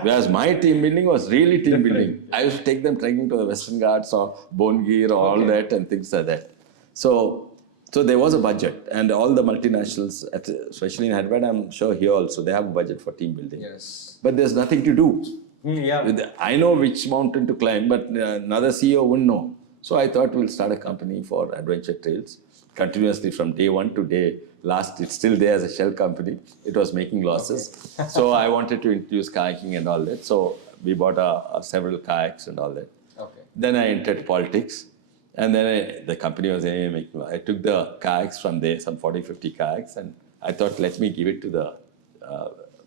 Whereas my team building was really team building. I used to take them trekking to the Western Ghats or Bongir or all that and things like that. So there was a budget, and all the multinationals, especially in Hyderabad, I'm sure here also, they have a budget for team building. Yes. But there's nothing to do. Yeah. I know which mountain to climb, but another CEO wouldn't know. So I thought we'll start a company for Adventure Trails continuously from day one to day last. It's still there as a shell company. It was making losses. Okay. So I wanted to introduce kayaking and all that. So we bought several kayaks and all that. Okay. Then I entered politics. And then the company was making. I took the kayaks from there, some 40, 50 kayaks. And I thought, let me give it to the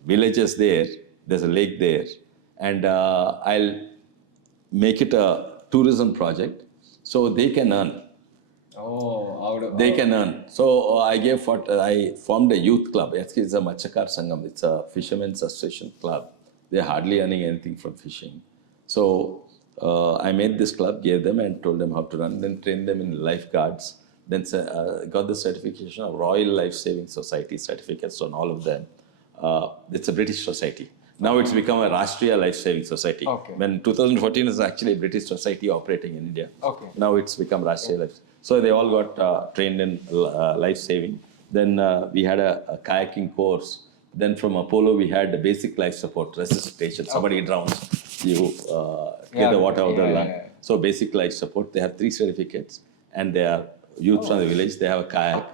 villagers there. There's a lake there. And I'll make it a tourism project so they can earn. They can earn. So I formed a youth club. It's a Machakar Sangam. It's a fishermen's association club. They're hardly earning anything from fishing. So I made this club, gave them and told them how to run, then trained them in lifeguards. Then got the certification of Royal Life Saving Society certificates on all of them. It's a British society. Now it's become a Rashtriya Life Saving Society. Okay. When 2014 is actually a British society operating in India. Okay. Now it's become Rashtriya Life. So they all got trained in life saving. Then we had a kayaking course. Then from Apollo we had the basic life support, resuscitation. Somebody drowns, you get the water out of the lung. So basic life support. They have 3 certificates, and they are youth from the village. They have a kayak.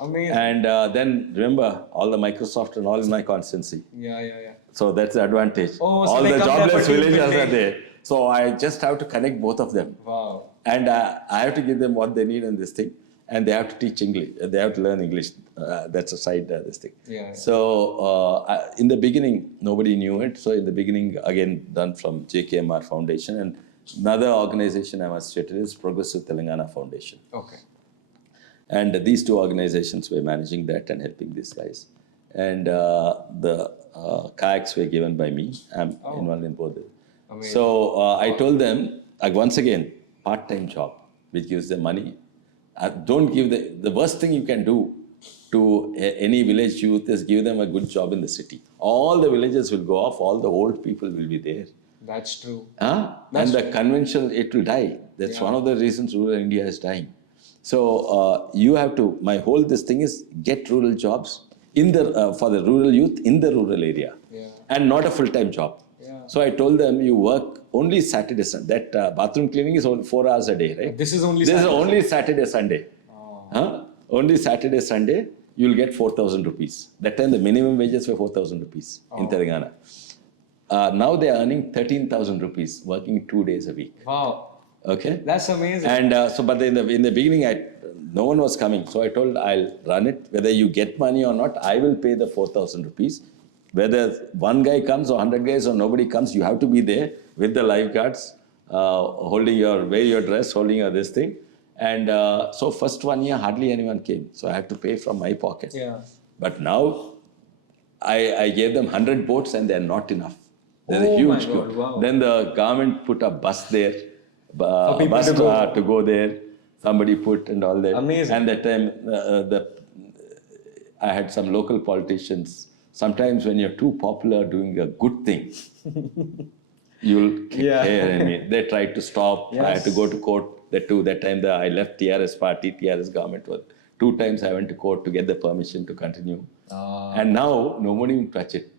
Amazing. And then remember all the Microsoft and all in my constancy. Yeah. So that's the advantage. Oh, so all they the come there jobless for team villagers are building. there. So I just have to connect both of them. Wow. And I have to give them what they need in this thing. And they have to teach English. They have to learn English. That's a side this thing. Yeah. So in the beginning, nobody knew it. So in the beginning, again, done from JKMR Foundation. And another organization I must state is Progressive Telangana Foundation. Okay. And these 2 organizations were managing that and helping these guys. And the kayaks were given by me. I'm involved in both. Amazing. So I told them, once again, part-time job, which gives them money. Don't give the worst thing you can do to any village youth is give them a good job in the city. All the villages will go off, all the old people will be there. That's true. And the conventional, it will die. That's one of the reasons rural India is dying. So you have to, my whole this thing is get rural jobs in the for the rural youth in the rural area, and not a full-time job. So I told them, you work only Saturday, Sunday. That bathroom cleaning is only 4 hours a day, right? This is only This Saturday. is only Saturday, Sunday. Only Saturday, Sunday, you will get 4,000 rupees. That time the minimum wages were 4,000 rupees in Telangana. Now they are earning 13,000 rupees, working 2 days a week. Wow. Okay? That's amazing. And but in the beginning, no one was coming. So I told, I'll run it. Whether you get money or not, I will pay the 4,000 rupees. Whether one guy comes or 100 guys or nobody comes, you have to be there with the lifeguards, holding wear your dress, holding your this thing. And so first 1 year, hardly anyone came. So I had to pay from my pocket. Yeah. But now, I gave them 100 boats and they're not enough. There's a huge my God, queue. wow. Then the government put a bus there, people bus to to go there. Somebody put and all that. Amazing. And that time, I had some local politicians. Sometimes when you're too popular doing a good thing, you'll kick hair in me. They tried to stop. I had to go to court. That time I left TRS party, TRS government. 2 times I went to court to get the permission to continue. And now nobody will touch it.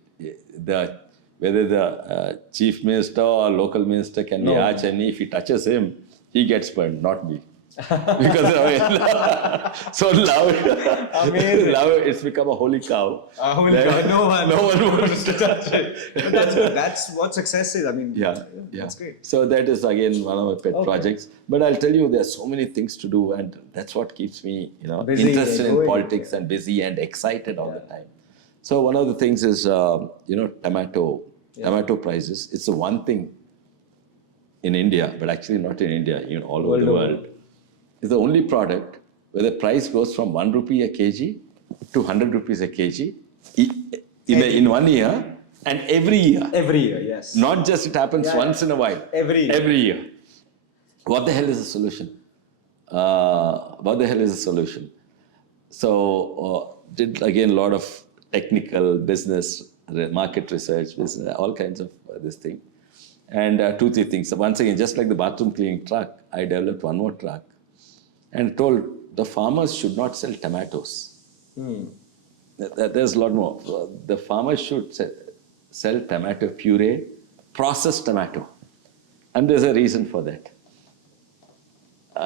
Whether the chief minister or local minister can be arch enemy, if he touches him, he gets burned, not me. Because so now, now it's become a holy cow. No one wants to touch it. But that's good. That's what success is. I mean, that's great. So that is again one of my pet projects. But I'll tell you, there are so many things to do, and that's what keeps me, Busy, interested in going. politics and busy and excited all the time. So one of the things is, tomato prices. It's the one thing in India, but actually not in India, all over the world. It's the only product where the price goes from 1 rupee a kg to 100 rupees a kg in 1 year and every year. Every year, yes. Not just it happens once in a while. Every year. Every year. What the hell is the solution? So did again a lot of technical business, market research, business, all kinds of this thing. And 2-3 things. So once again, just like the bathroom cleaning truck, I developed one more truck and told the farmers should not sell tomatoes. There's a lot more. The farmers should sell tomato puree, processed tomato. And there's a reason for that.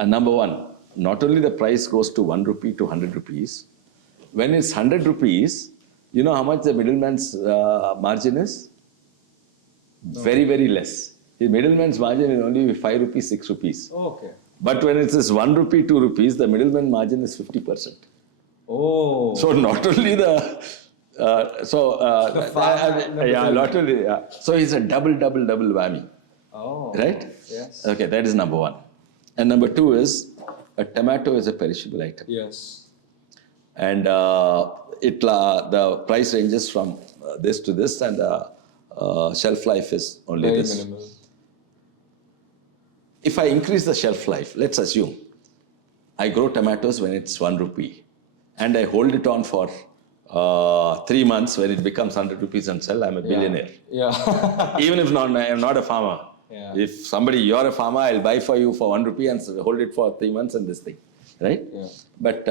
Number one, not only the price goes to 1 rupee to 100 rupees, when it's 100 rupees, you know how much the middleman's margin is? Very, very less. The middleman's margin is only 5 rupees, 6 rupees. Okay. But when it is 1 rupee, 2 rupees, the middleman margin is 50%. Oh. So not only so it's a double whammy. Oh. Right? Yes. Okay, that is number one. And number two is, a tomato is a perishable item. Yes. And the price ranges from this to this, and the shelf life is only Very this. minimal. If I increase the shelf life, let's assume I grow tomatoes when it's 1 rupee and I hold it on for 3 months when it becomes 100 rupees and sell, I'm a billionaire. Yeah. Even if not, I am not a farmer. Yeah. If somebody, you're a farmer, I'll buy for you for 1 rupee and hold it for 3 months and this thing, right? Yeah. But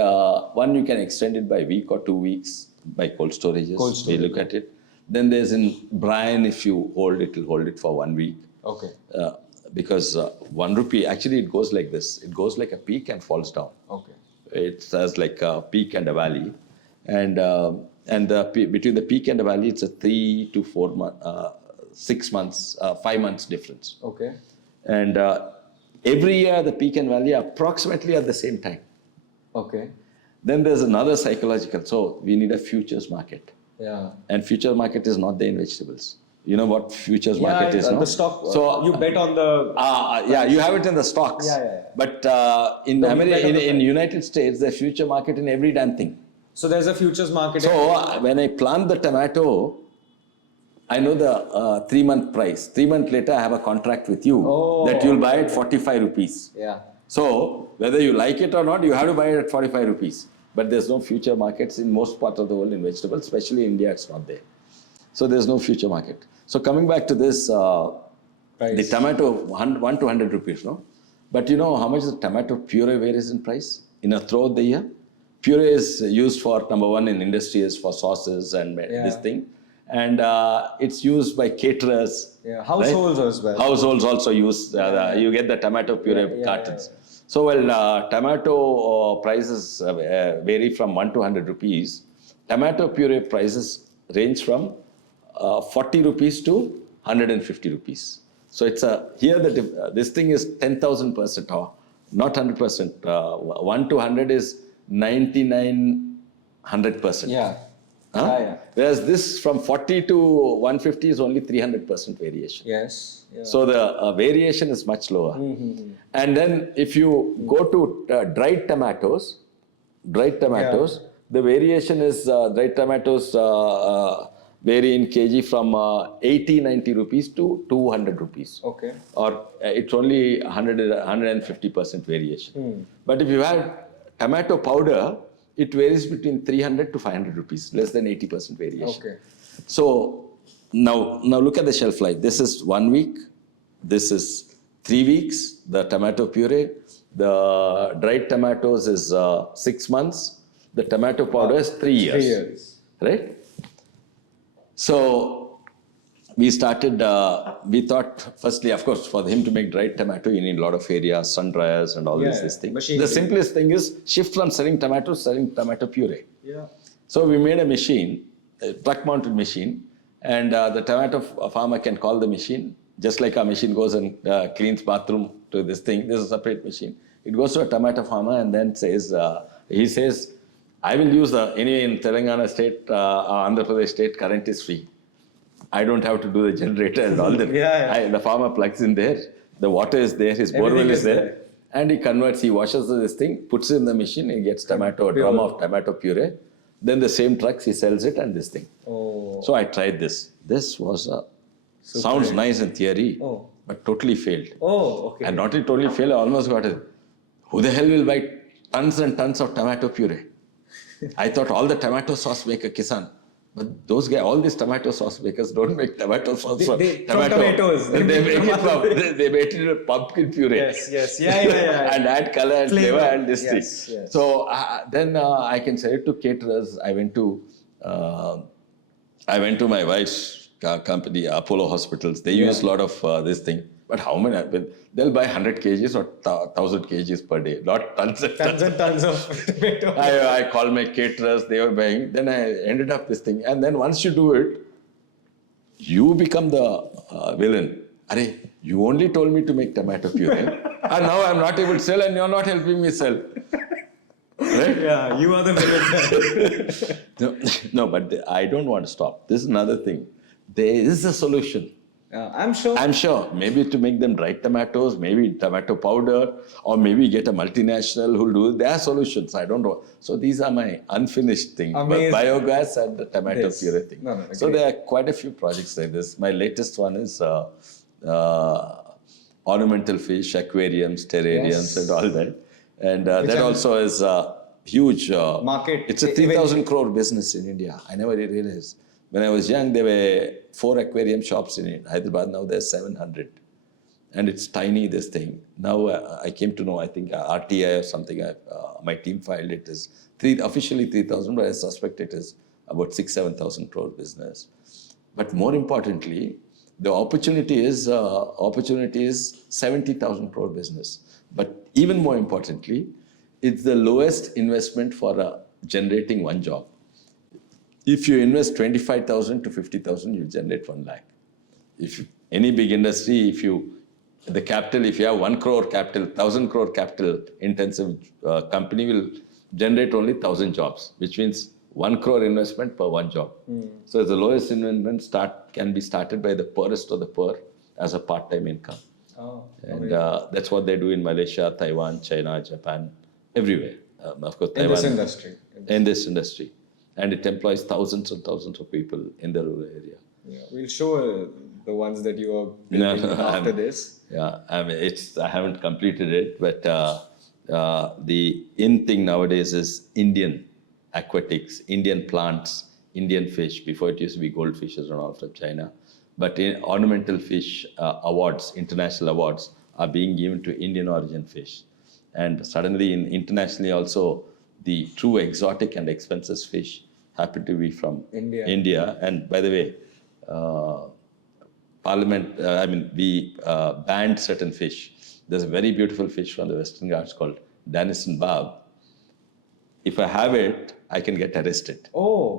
one, you can extend it by week or 2 weeks by cold storages. Cold storage. We look at it. Then there's in Brian, if you hold it, it'll hold it for 1 week. Okay. Because 1 rupee, actually it goes like this. It goes like a peak and falls down. Okay. It has like a peak and a valley. And between the peak and the valley, it's a 3 to 4 months, 6 months, 5 months difference. Okay. And every year, the peak and valley are approximately at the same time. Okay. Then there's another psychological. So we need a futures market. Yeah. And future market is not there in vegetables. You know what futures market is, no? The stock. So you bet on the. yeah, you have it in the stocks. Yeah. But in United States, there's future market in every damn thing. So there's a futures market. So when I plant the tomato, I know the 3-month price. 3 months later, I have a contract with you that you'll buy at 45 rupees. Yeah. So whether you like it or not, you have to buy it at 45 rupees. But there's no future markets in most parts of the world in vegetables, especially India, it's not there. So there's no future market. So coming back to this, the tomato, 1 to 100 rupees, no? But you know how much the tomato puree varies in price throughout the year? Puree is used for, number one, in industries for sauces and this thing. And it's used by caterers. Yeah, households as well. Households also use, you get the tomato puree cartons. So, well, tomato prices vary from 1 to 100 rupees. Tomato puree prices range from 40 rupees to 150 rupees. So, it's here this thing is 10,000%, or not 100%. 1 to 100 is 9900%. Yeah. Whereas this from 40 to 150 is only 300% variation. Yes. Yeah. So the variation is much lower. And then if you go to dried tomatoes, the variation is dried tomatoes vary in kg from 80-90 rupees to 200 rupees. Okay. Or it's only 150% variation. But if you have tomato powder, it varies between 300 to 500 rupees, less than 80% variation. Okay. So now look at the shelf life. This is 1 week. This is 3 weeks, the tomato puree. The dried tomatoes is 6 months. The tomato powder is 3 years. 3 years. Right? So we started, we thought, firstly, of course, for him to make dried tomato, you need a lot of area, sun dryers and all this thing. The simplest thing is shift from selling tomatoes to selling tomato puree. Yeah. So we made a machine, a truck-mounted machine, and the tomato farmer can call the machine, just like our machine goes and cleans bathroom to this thing. This is a separate machine. It goes to a tomato farmer and then says, he says, I will use anyway in Telangana state, Andhra Pradesh state, current is free. I don't have to do the generator and all that. The farmer plugs in there, the water is there, his borewell is there, and he converts, he washes this thing, puts it in the machine, he gets a drum of tomato puree. Then the same trucks, he sells it and this thing. So I tried this. This was sounds nice in theory, but totally failed. And not only totally failed, I almost got it. Who the hell will buy tons and tons of tomato puree? I thought all the tomato sauce maker Kisan. But those guys, all these tomato sauce makers don't make tomato sauce from tomatoes. They make it with pumpkin puree. Yes. Yeah. And add color and flavor and this thing. So then I can say it to caterers. I went to my wife's company, Apollo Hospitals. They use a lot of this thing. But how many? They'll buy 100 kgs or 1,000 kgs per day, not tons and tons of tomato. I called my caterers, they were buying. Then I ended up this thing. And then once you do it, you become the villain. Arey, you only told me to make tomato puree. And now I'm not able to sell and you're not helping me sell. Right? Yeah, you are the villain. No, but I don't want to stop. This is another thing. There is a solution. I'm sure. Maybe to make them dried tomatoes, maybe tomato powder, or maybe get a multinational who'll do it. There are solutions. I don't know. So these are my unfinished things. But biogas and the tomato puree thing. So there are quite a few projects like this. My latest one is ornamental fish, aquariums, terrariums, and all that. And that also is huge Market. It's a 3,000 crore business in India. I never realized. When I was young, there were 4 aquarium shops in Hyderabad. Now there's 700. And it's tiny, this thing. Now I came to know, I think RTI or something, my team filed it is officially 3,000, but I suspect it is about 6,000-7,000 crore business. But more importantly, the opportunity is 70,000 crore business. But even more importantly, it's the lowest investment for generating one job. If you invest 25,000 to 50,000, you generate 1 lakh. If any big industry, if you have 1 crore capital, 1,000 crore capital intensive company will generate only 1,000 jobs, which means 1 crore investment per 1 job. So the lowest investment can be started by the poorest of the poor as a part-time income. And that's what they do in Malaysia, Taiwan, China, Japan, everywhere. Of course, Taiwan, in this industry. And it employs thousands and thousands of people in the rural area. Yeah, we'll show the ones that you are building after this. Yeah, I mean, I haven't completed it, but the in thing nowadays is Indian aquatics, Indian plants, Indian fish. Before it used to be goldfishes and all from China. But in ornamental fish awards, international awards, are being given to Indian origin fish. And suddenly, internationally also, the true exotic and expensive fish happen to be from India. And by the way, we banned certain fish. There's a very beautiful fish from the Western Ghats called Denison barb. If I have it, I can get arrested.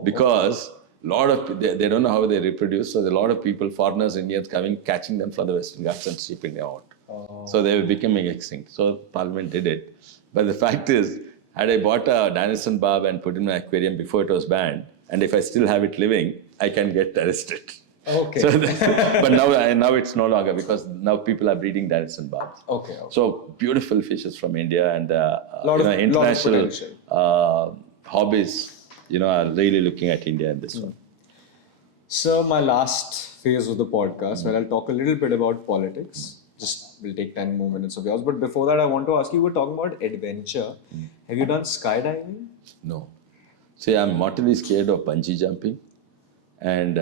Because they don't know how they reproduce. So there are a lot of people, foreigners, Indians catching them from the Western Ghats and shipping them out. So they were becoming extinct. So Parliament did it. But the fact is, had I bought a Denison barb and put in my aquarium before it was banned, and if I still have it living, I can get arrested. Okay. But now it's no longer, because now people are breeding Denison barbs. Okay. So beautiful fishes from India, and international hobbies, are really looking at India in this one. So my last phase of the podcast, where I'll talk a little bit about politics. Will take 10 more minutes of yours. But before that, I want to ask you, we're talking about adventure. Have you done skydiving? No. See, I'm mortally scared of bungee jumping. And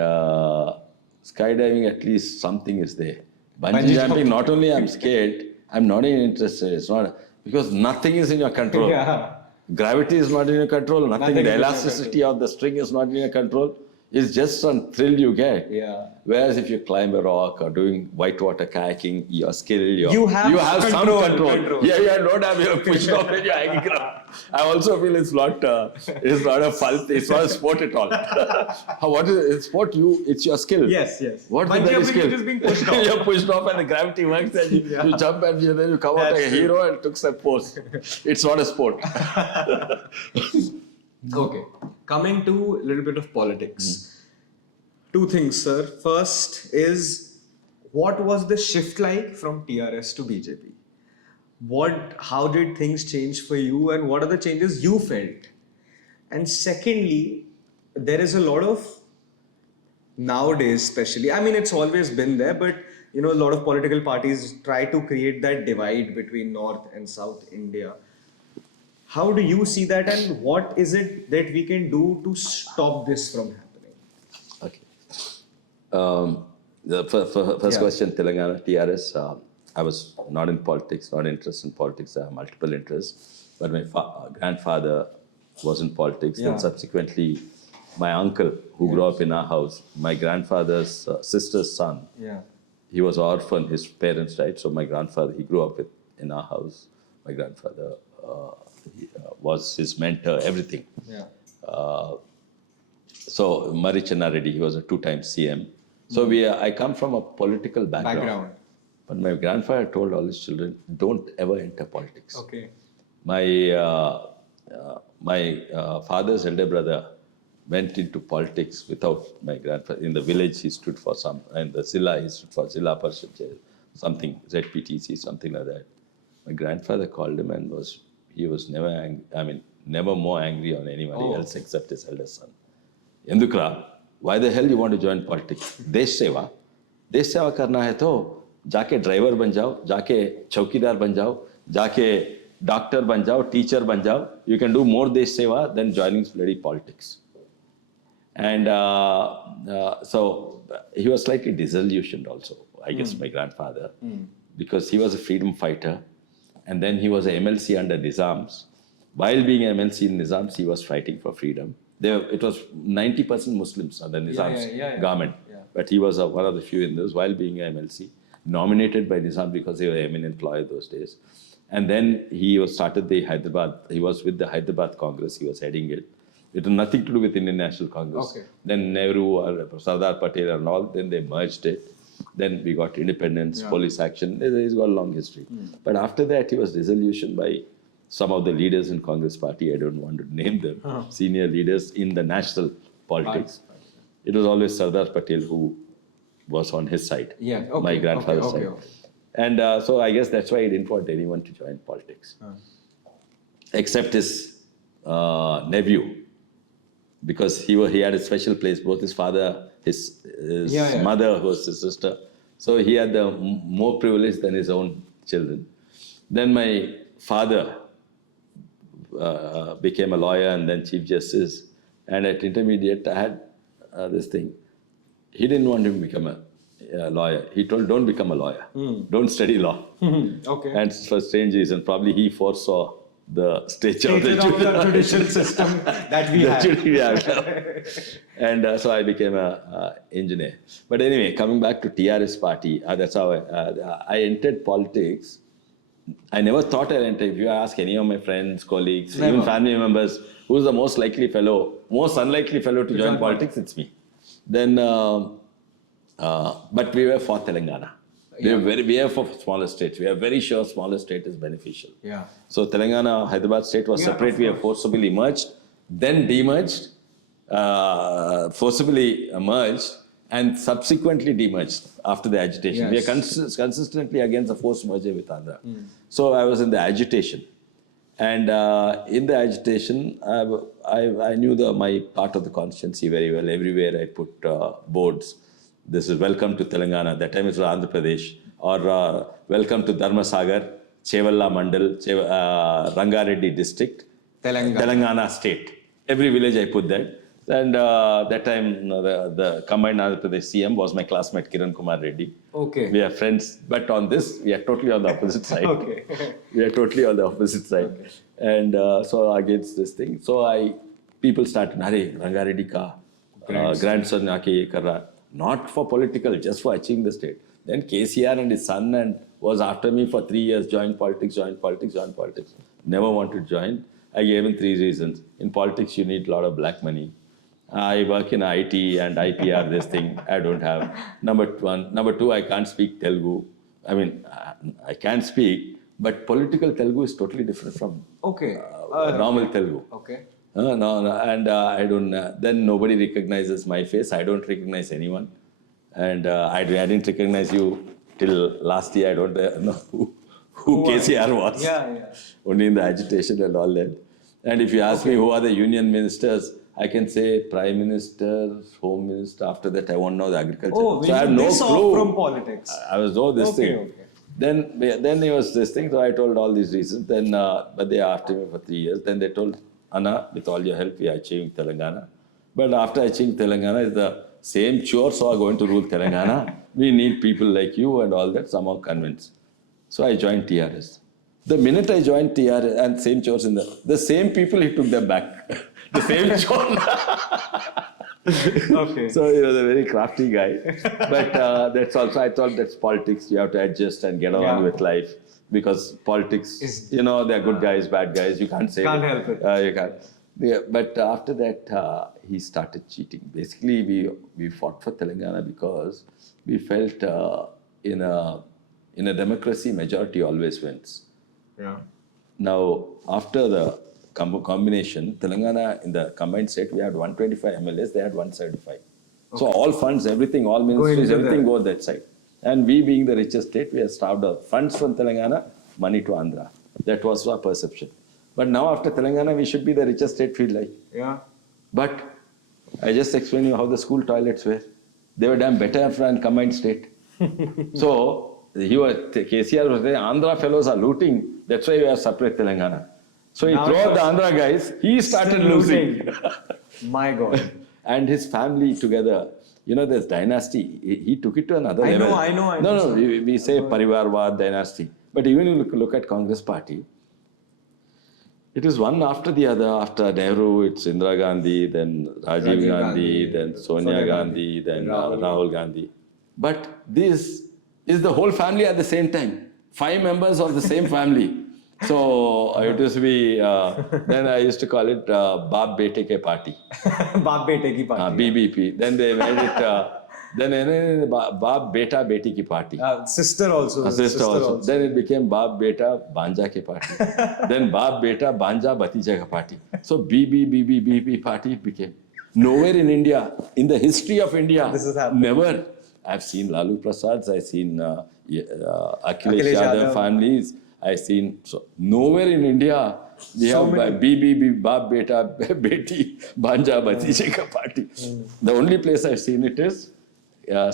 skydiving, at least something is there. Bungee jumping, not only I'm scared, I'm not even interested. It's not, because nothing is in your control. Gravity is not in your control. Nothing. The elasticity of the string is not in your control. It's just some thrill you get. Whereas if you climb a rock or doing whitewater kayaking, your skill, you have some control. Yeah, don't have your pushed off when you're hanging around. I also feel it's not a fun. It's not a sport at all. What is sport? It's your skill. Yes. What is that skill? You're just being pushed off. You're pushed off and the gravity works, and you jump and then you come out like a hero and took some pose. It's not a sport. Okay. Coming to a little bit of politics. 2 things, sir. First is, what was the shift like from TRS to BJP? How did things change for you, and what are the changes you felt? And secondly, there is a lot of, nowadays especially, I mean, it's always been there, but a lot of political parties try to create that divide between North and South India. How do you see that, and what is it that we can do to stop this from happening? Okay. The first question, Telangana, TRS. I was not in politics, not interested in politics. I have multiple interests. But my grandfather was in politics. And subsequently, my uncle, who grew up in our house, my grandfather's sister's son, he was orphan, his parents died. So my grandfather, he grew up in our house. My grandfather was his mentor, everything. So Narendra Reddy, he was a 2-time CM. So I come from a political background. But my grandfather told all his children, don't ever enter politics. Okay. My father's elder brother went into politics without my grandfather. In the village, he stood for in the Zilla, he stood for Zilla Parishad Jail, something, ZPTC, something like that. My grandfather called him and he was never more angry on anybody else except his eldest son. Endukra, why the hell you want to join politics? Desh seva karna hai to, जाके driver बन जाओ, जाके चौकीदार बन जाओ, जाके doctor ban jao, teacher ban jao. You can do more desh seva than joining bloody politics. And so he was slightly disillusioned also, I guess, my grandfather, because he was a freedom fighter. And then he was a MLC under Nizams. While being a MLC in Nizams, he was fighting for freedom. It was 90% Muslims under Nizam's government. Yeah. But he was one of the few in those while being a MLC, nominated by Nizam because he was an eminent lawyer those days. And then he started the Hyderabad, he was with the Hyderabad Congress, he was heading it. It had nothing to do with Indian National Congress. Okay. Then Nehru or Sardar Patel and all, then they merged it. Then we got independence, police action. He's got a long history. But after that, he was disillusioned by some of the leaders in Congress party. I don't want to name them. Senior leaders in the national politics. It was always Sardar Patel who was on his side. Yeah. Okay. My grandfather's side. Okay. And so I guess that's why he didn't want anyone to join politics. Except his nephew. Because he had a special place, both his father, his mother, who was his sister. So he had more privilege than his own children. Then my father became a lawyer and then Chief Justice. And at intermediate, I had this thing. He didn't want to become a lawyer. He told, don't become a lawyer. Don't study law. Okay. And for strange reason, probably he foresaw the stature of the judicial system that we have. And so I became an engineer. But anyway, coming back to TRS party, that's how I entered politics. I never thought I'd enter. If you ask any of my friends, colleagues, even family members, who's the most unlikely fellow to join politics, it's me. Then, but we were for Telangana. We are for smaller states. We are very sure smaller state is beneficial. Yeah. So Telangana, Hyderabad state was separate. We have forcibly merged, then demerged, forcibly merged, and subsequently demerged after the agitation. Yes. We are consistently against the forced merger with Andhra. So I was in the agitation. And in the agitation, I knew my part of the constituency very well. Everywhere I put boards. This is welcome to Telangana. That time it was Andhra Pradesh. Or welcome to Dharmasagar, Chevalla Mandal, Rangareddy district, Telangana state. Every village I put that. And that time the combined Andhra Pradesh CM was my classmate Kiran Kumar Reddy. Okay. We are friends. But on this, we are totally on the opposite side. Okay. We are totally on the opposite side. Okay. And so against this thing. So people started, Hare, Rangareddy ka grandson aake ye kar raha. Not for political, just for achieving the state. Then KCR and his son was after me for 3 years, join politics. Never wanted to join. I gave him 3 reasons. In politics, you need a lot of black money. I work in IT and IPR, this thing I don't have. Number 1. Number 2, I can't speak Telugu. I mean, I can speak, but political Telugu is totally different from normal Telugu. Okay. No, and I don't. Then nobody recognizes my face. I don't recognize anyone, and I didn't recognize you till last year. I don't know who KCR was. Yeah. Only in the agitation and all that. And if you ask me who are the union ministers, I can say Prime Minister, Home Minister. After that, I won't know the agriculture. Oh, so I have no clue from politics. I was this thing. Okay. Then there was this thing. So I told all these reasons. Then, but they after me for 3 years. Then they told, Anna, with all your help, we are achieving Telangana. But after achieving Telangana, is the same chores are going to rule Telangana. We need people like you and all that, somehow convinced. So I joined TRS. The minute I joined TRS, and same chores the same people, he took them back. The same chores. Okay. So he was a very crafty guy. But that's also, I thought that's politics. You have to adjust and get along with life. Because politics, there are good guys, bad guys. You can't say. Can't help it. You can't. Yeah, but after that, he started cheating. Basically, we fought for Telangana because we felt in a democracy, majority always wins. Yeah. Now, after the combination, Telangana in the combined state, we had 125 MLAs. They had 175. Okay. So all funds, everything, all ministries, everything go that side. And we being the richest state, we have starved out funds from Telangana, money to Andhra. That was our perception. But now after Telangana, we should be the richest state, feel like. Yeah. But I just explained you how the school toilets were. They were damn better than combined state. So KCR was saying, Andhra fellows are looting. That's why we are separate Telangana. So he Now throughout the you're Andhra guys, he started still losing. My God. And his family together, you know, this dynasty, he took it to another I level. know, No, sir. we say Parivarwad dynasty. But even if you look at Congress party, it is one after the other. After Nehru, it's Indira Gandhi, then Rajiv Gandhi, then Sonia Gandhi, then Rahul Gandhi. But this is the whole family at the same time. 5 members of the same family. So it used to be, then I used to call it Baap Bete Ke Party. Baap bete ki party. BBP. Then they made it, then Baap Beta Beti Ki Party. Sister also. Sister also. Then it became Baap Beta Banja Ke Party. Then Baap Beta Banja Batija Ke Party. So BB Party it became. Nowhere in India, in the history of India, This has happened. never. I've seen Lalu Prasad's, I've seen Akhilesh Akhilesh Yadav Yadav. families, I've seen, so nowhere in India, we So have many. BB, Baap Beta, Beti, Banja Batija Ke Party. The only place I've seen it is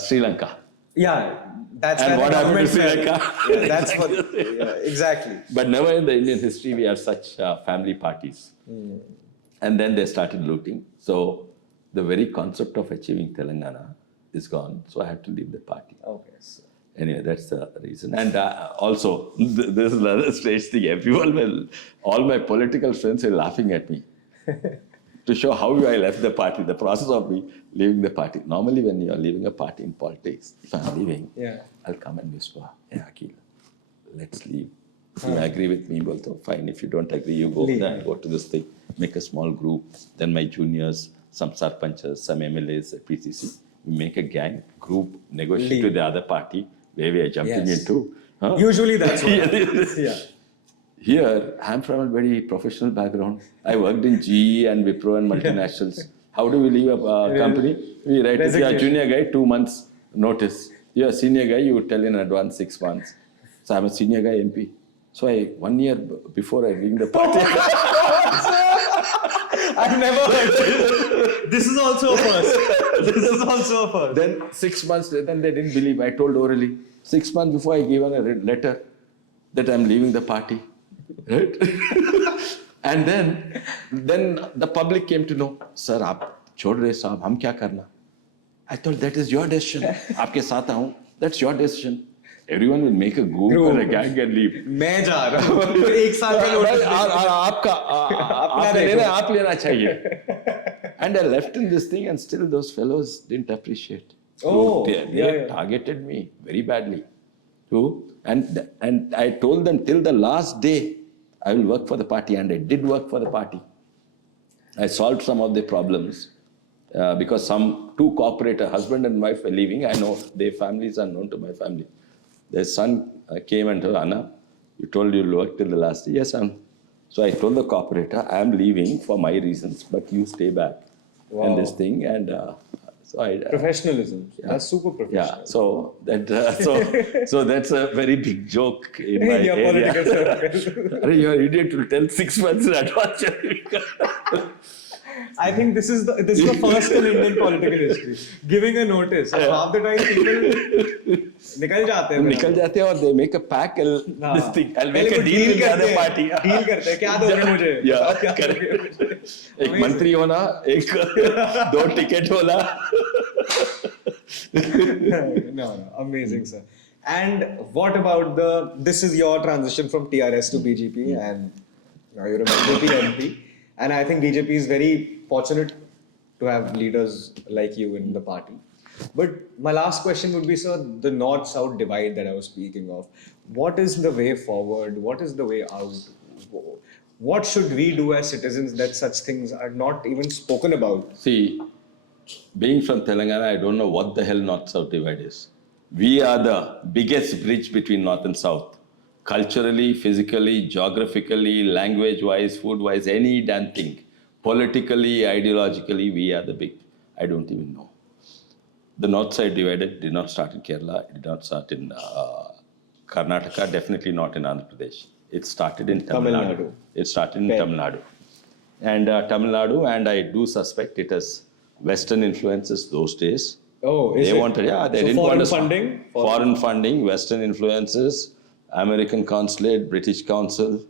Sri Lanka. Yeah, that's And where what the happened to government Sri fell. Lanka? Yeah, that's what. Yeah, exactly. But never in the Indian history we have such family parties. And then they started looting. So the very concept of achieving Telangana is gone. So I had to leave the party. Okay. So. Anyway, that's the reason. And also, this is another strange thing. All my political friends were laughing at me to show how I left the party, the process of me leaving the party. Normally, when you are leaving a party in politics, if I'm leaving, Yeah. I'll come and whisper, hey, Akhil, let's leave. You agree with me, Bolto? Fine. If you don't agree, you go. Leave. Then go to this thing, make a small group. Then my juniors, some sarpanchas, some MLAs, PCC, we make a gang, group, negotiate Leave. with the other party where we are jumping Yes. into. Huh? Usually that's what happens. Yeah. Here, I'm from a very professional background. I worked in GE and Wipro and multinationals. How do we leave a company? We write, if you are a Resignation. junior guy, 2 months notice. You are a senior guy, you tell in advance 6 months. So I'm a senior guy MP. So 1 year before I leave the party, I've never heard this. This is also a first. This is also a first. then 6 months, then they didn't believe. I told orally. 6 months before I gave a letter that I'm leaving the party. Right? And then the public came to know, sir, आप छोड़ रहे साहब, हम क्या करना? I thought that is your decision. आपके साथ आऊँ, that's your decision. Everyone will make a group or a gang and leave. मैं जा रहा हूँ. तो 1 साल का notice दे. आप लेना चाहिए. And I left in this thing and still those fellows didn't appreciate. Oh, They targeted me very badly. And I told them till the last day, I will work for the party, and I did work for the party. I solved some of the problems because some 2 cooperator, husband and wife, were leaving. I know their families are known to my family. Their son came and told, Anna, you told you'll work till the last day. Yes, so I told the cooperator, I am leaving for my reasons, but you stay back. Wow. And this thing, and so I... Professionalism. That's super professional. Yeah, so that's a very big joke in my your area. political circle. You're an idiot will tell 6 months in advance. I think this is the first in Indian political history. Giving a notice. Half the time people निकल जाते हैं. निकल जाते हैं और they make a pack. This thing, I'll make a deal with the other party. Deal करते हैं. क्या दोगे मुझे? Yeah, क्या correct. दोगे? एक मंत्री होना, एक 2 टिकट होना. No, amazing, sir. And what about this is your transition from TRS to BJP, and now you're a BJP MP. And I think BJP is very fortunate to have leaders like you in the party. But my last question would be, sir, the North-South divide that I was speaking of. What is the way forward? What is the way out? What should we do as citizens that such things are not even spoken about? See, being from Telangana, I don't know what the hell North-South divide is. We are the biggest bridge between North and South. Culturally, physically, geographically, language-wise, food-wise, any damn thing. Politically, ideologically, we are the big. I don't even know. The North side divided did not start in Kerala. It did not start in Karnataka. Definitely not in Andhra Pradesh. It started in Tamil Nadu. It started in Tamil Nadu. And Tamil Nadu, and I do suspect it has Western influences those days. Oh, is They it? wanted, yeah, they So didn't foreign want to funding? Foreign funding, Western influences, American consulate, British consul,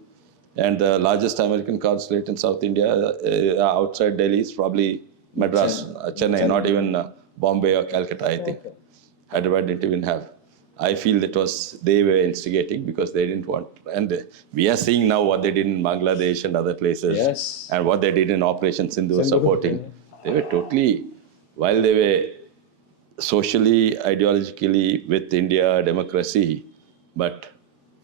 and the largest American consulate in South India outside Delhi is probably Madras, Chennai, not even Bombay or Calcutta, I think. Hyderabad didn't even have. I feel that they were instigating because they didn't want, and we are seeing now what they did in Bangladesh and other places, Yes. and what they did in Operation Sindhu supporting. They were totally, while they were socially, ideologically with India, democracy, but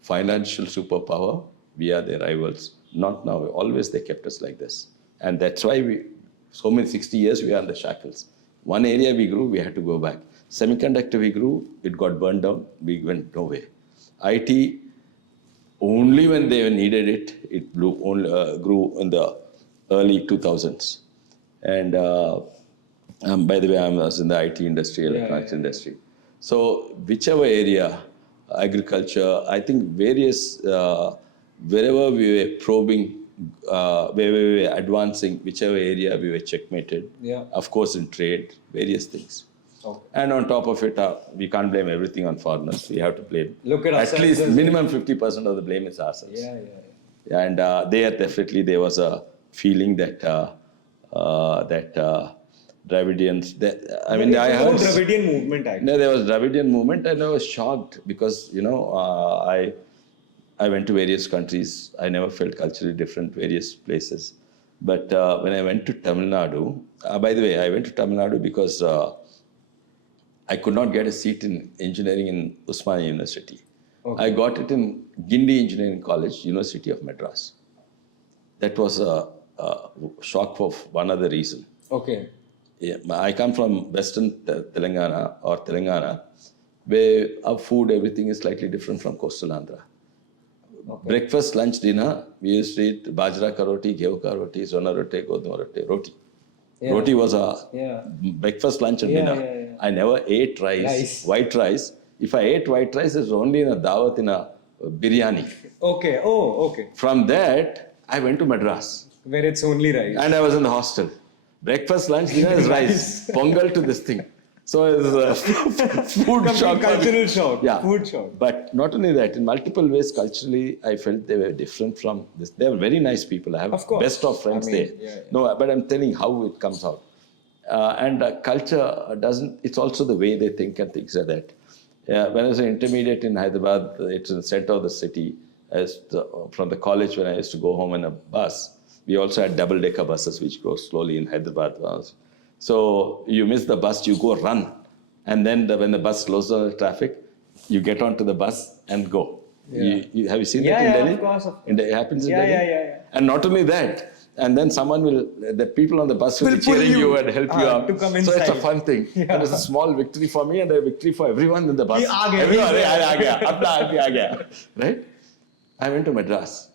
financial superpower, we are their rivals. Not now, always they kept us like this. And that's why so many 60 years we are under shackles. One area we grew, we had to go back. Semiconductor we grew, it got burned down, we went nowhere. IT, only when they needed it, it grew in the early 2000s. And by the way, I was in the IT industry, electronics industry. So whichever area, agriculture, I think various, wherever we were probing, where we were advancing, whichever area we were checkmated. Yeah. Of course, in trade, various things. Okay. And on top of it, we can't blame everything on foreigners. We have to blame. Look at least ourselves. minimum 50% of the blame is ourselves. Yeah. And there was a feeling that Dravidians. I mean, I heard Dravidian movement actually. no, there was Dravidian movement, and I was shocked because I went to various countries. I never felt culturally different, various places. But when I went to Tamil Nadu, by the way, I went to Tamil Nadu because I could not get a seat in engineering in Usmania University. Okay. I got it in Guindy Engineering College, University of Madras. That was a shock for one other reason. Okay. Yeah, I come from Western Telangana, where our food, everything is slightly different from coastal Andhra. Okay. Breakfast, lunch, dinner, we used to eat bajra ka roti, gehu ka roti, zona roti, goduma roti, roti. Yeah. Roti was a breakfast, lunch and dinner. Yeah. I never ate rice, white rice. If I ate white rice, it was only in a dawat, in a biryani. Okay, okay. From that, I went to Madras. Where it's only rice. And I was in the hostel. Breakfast, lunch, dinner is rice. Pongal to this thing. So it was a food shock. Cultural shock. Yeah. Food shock. But not only that, in multiple ways, culturally, I felt they were different from this. They were very nice people. I have best of friends there. Yeah. No, but I'm telling how it comes out. And culture doesn't, it's also the way they think and things like that. When I was an intermediate in Hyderabad, it's in the center of the city. From the college, when I used to go home in a bus, we also had double-decker buses which go slowly in Hyderabad. So you miss the bus, you go run. And then when the bus slows down the traffic, you get onto the bus and go. Yeah. Have you seen that in Delhi? Of course. It happens in Delhi? Yeah. And not only that, and then the people on the bus will be cheering you and help you up. To come so it's a fun thing. Yeah. And it's a small victory for me and a victory for everyone in the bus. Right? I went to Madras.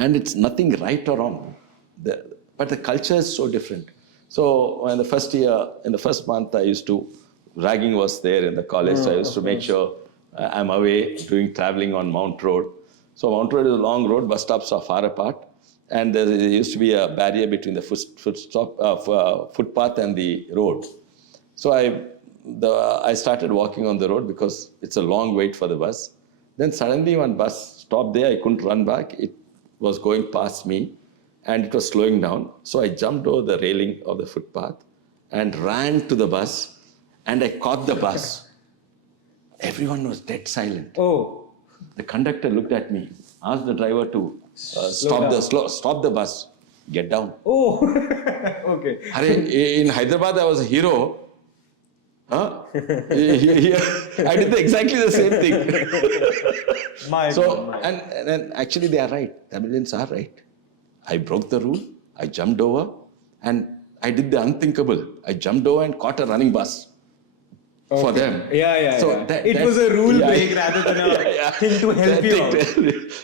And it's nothing right or wrong. But the culture is so different. So in the first month, ragging was there in the college. So I used to make sure I'm away traveling on Mount Road. So Mount Road is a long road, bus stops are far apart. And there used to be a barrier between the footpath and the road. So I started walking on the road because it's a long wait for the bus. Then suddenly one bus stopped there. I couldn't run back. It was going past me and it was slowing down. So I jumped over the railing of the footpath and ran to the bus and I caught the bus. Everyone was dead silent. Oh. The conductor looked at me, asked the driver to stop the bus, get down. Oh, okay. In Hyderabad, I was a hero. Huh? I did exactly the same thing. And actually they are right. Tamilians are right. I broke the rule. I jumped over and I did the unthinkable. I jumped over and caught a running bus for them. So it was a rule break rather than a thing to help you out.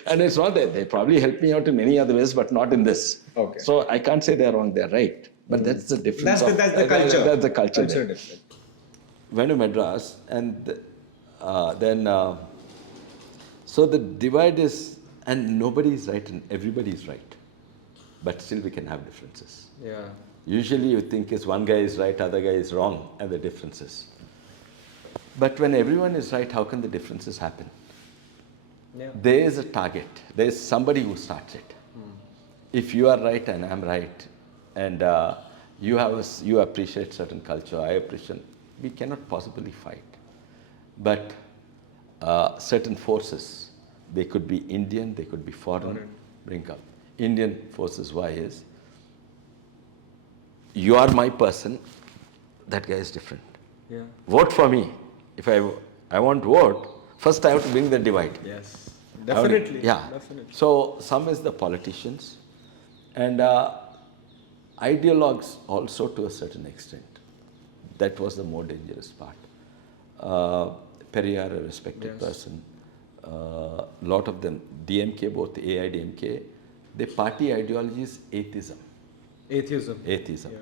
And it's not that. They probably helped me out in many other ways, but not in this. Okay. So I can't say they're wrong. They're right. But that's the difference. That's the culture. That's the culture. Different. Went to Madras and then so the divide is, and nobody is right and everybody is right, but still we can have differences. Yeah. Usually you think is one guy is right, other guy is wrong, and the differences. But when everyone is right, how can the differences happen? Yeah. there is a target. There is somebody who starts it. If you are right and I'm right, and you appreciate certain culture, I appreciate, we cannot possibly fight. But certain forces, they could be Indian, they could be foreign, bring up. Indian forces, why is, you are my person, that guy is different. Yeah. Vote for me. If I want to vote, first I have to bring the divide. Yes. I want- Definitely. Yeah. Definitely. So some is the politicians and ideologues also to a certain extent. That was the more dangerous part. Periyar, a respected Yes. person, lot of them, DMK, both AIDMK, their party ideology is atheism. Atheism. Atheism. Yeah.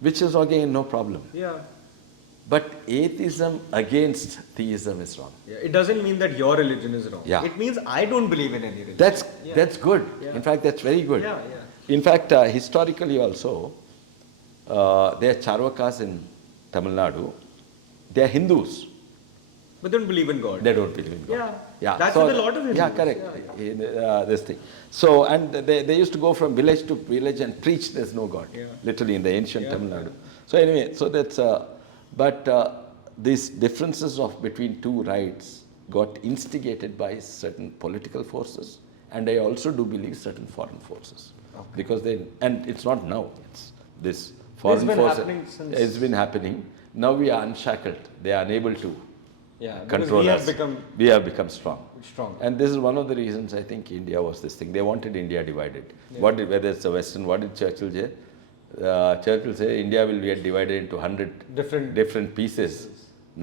Which is again no problem. Yeah. But atheism against theism is wrong. Yeah. It doesn't mean that your religion is wrong. Yeah. It means I don't believe in any religion. That's good. Yeah. In fact, that's very good. Yeah, In fact, historically also, there are Charvakas in Tamil Nadu. They are Hindus. But they don't believe in God. They don't believe in God. Yeah. Yeah. That's so, with a lot of Hindus. Yeah, correct. Yeah, This thing. So, and they used to go from village to village and preach there's no God. Yeah. Literally in the ancient Yeah. Tamil Nadu. So anyway, so that's, but these differences of between two rights got instigated by certain political forces, and I also do believe certain foreign forces. Okay. Because and it's not now, it's this foreign been force. happening since- It's been happening. Now we are unshackled. They are unable to Yeah. Because control we us. have become We have become strong. strong. And this is one of the reasons I think India was this thing. They wanted India divided. Whether it's the Western, what did Churchill say? Churchill said India will get divided into 100 different pieces.